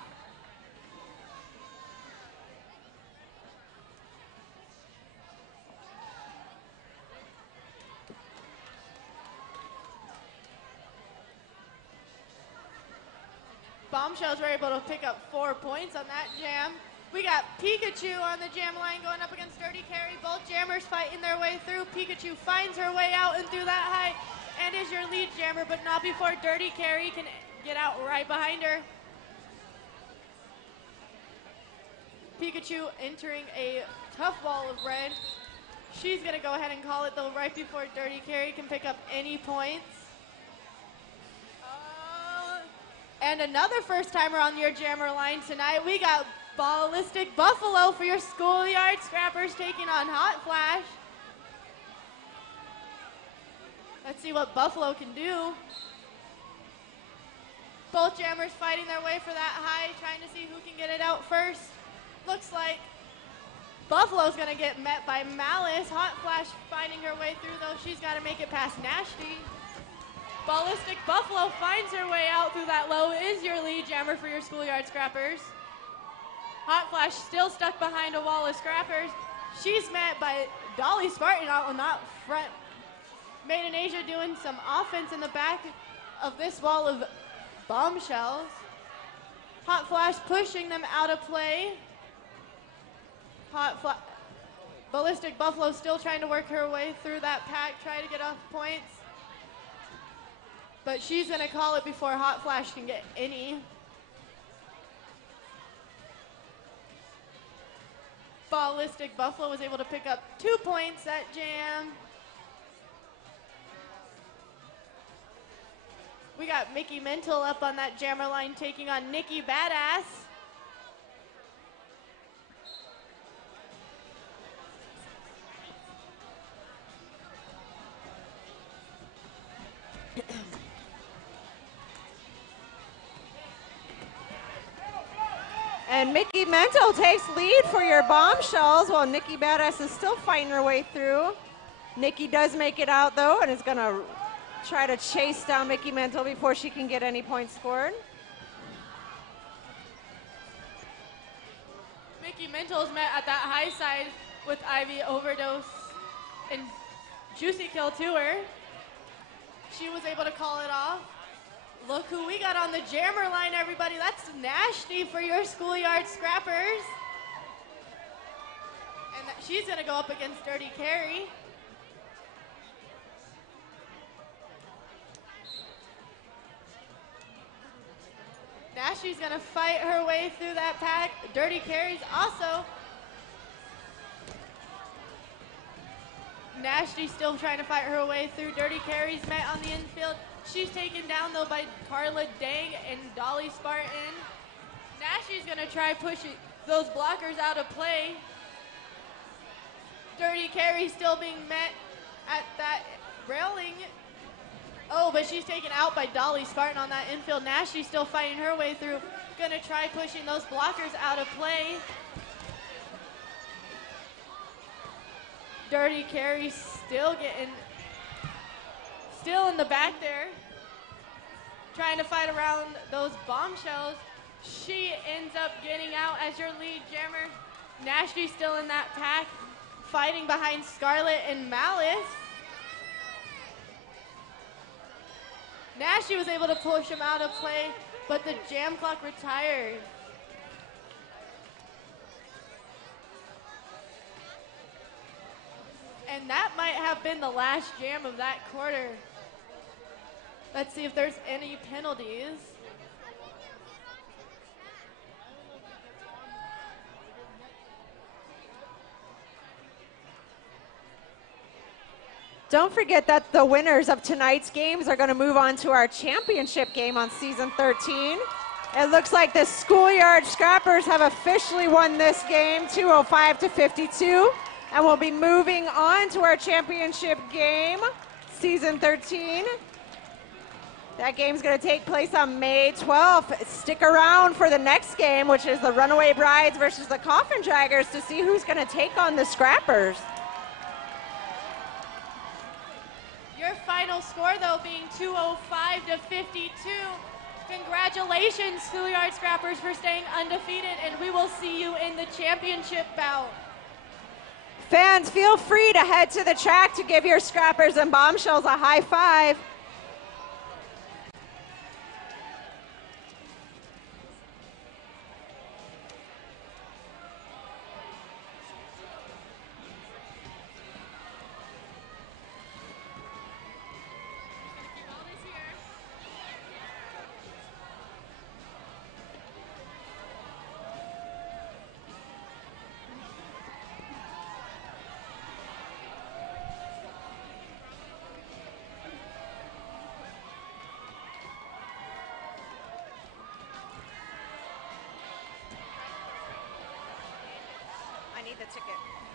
Bombshells were able to pick up 4 points on that jam. We got Pikachu on the jam line going up against Dirty Carry. Both jammers fighting their way through. Pikachu finds her way out and through that height and is your lead jammer, but not before Dirty Carry can get out right behind her. Pikachu entering a tough wall of red. She's going to go ahead and call it, though, right before Dirty Carry can pick up any points. And another first-timer on your jammer line tonight. We got Ballistic Buffalo for your Schoolyard Scrappers taking on Hot Flash. Let's see what Buffalo can do. Both jammers fighting their way for that high, trying to see who can get it out first. Looks like Buffalo's going to get met by Malice. Hot Flash finding her way through, though. She's got to make it past Nasty. Ballistic Buffalo finds her way out through that low, is your lead jammer for your Schoolyard Scrappers. Hot Flash still stuck behind a wall of Scrappers. She's met by Dolly Spartan out on that front. Maiden Asia doing some offense in the back of this wall of Bombshells. Hot Flash pushing them out of play. Ballistic Buffalo still trying to work her way through that pack, try to get off points. But she's going to call it before Hot Flash can get any. Ballistic Buffalo was able to pick up 2 points that jam. We got Mickey Mental up on that jammer line taking on Nikki Badass. And Mickey Mental takes lead for your Bombshells while Nikki Badass is still fighting her way through. Nikki does make it out, though, and is going to try to chase down Mickey Mental before she can get any points scored. Mickey Mental's met at that high side with Ivy Overdose and Juicy Kiltour. She was able to call it off. Look who we got on the jammer line, everybody. That's Nasty for your Schoolyard Scrappers. And she's going to go up against Dirty Carry. Nasty's going to fight her way through that pack. Dirty Carry's also. Nasty still trying to fight her way through. Dirty Carry's met on the infield. She's taken down, though, by Carla Dang and Dolly Spartan. Nasty's going to try pushing those blockers out of play. Dirty Carry still being met at that railing. Oh, but she's taken out by Dolly Spartan on that infield. Nasty's still fighting her way through. Going to try pushing those blockers out of play. Dirty Carry still in the back there. trying to fight around those bombshells. She ends up getting out as your lead jammer. Nashie still in that pack, fighting behind Scarlett and Malice. Nashie was able to push him out of play, but the jam clock retired. And that might have been the last jam of that quarter. Let's see if there's any penalties. Don't forget that the winners of tonight's games are going to move on to our championship game on season 13. It looks like the Schoolyard Scrappers have officially won this game 205-52, and we'll be moving on to our championship game, season 13. That game's going to take place on May 12th. Stick around for the next game, which is the Runaway Brides versus the Coffin Draggers, to see who's going to take on the Scrappers. Your final score, though, being 205-52. Congratulations, Schoolyard Scrappers, for staying undefeated, and we will see you in the championship bout. Fans, feel free to head to the track to give your Scrappers and Bombshells a high five. I need the ticket.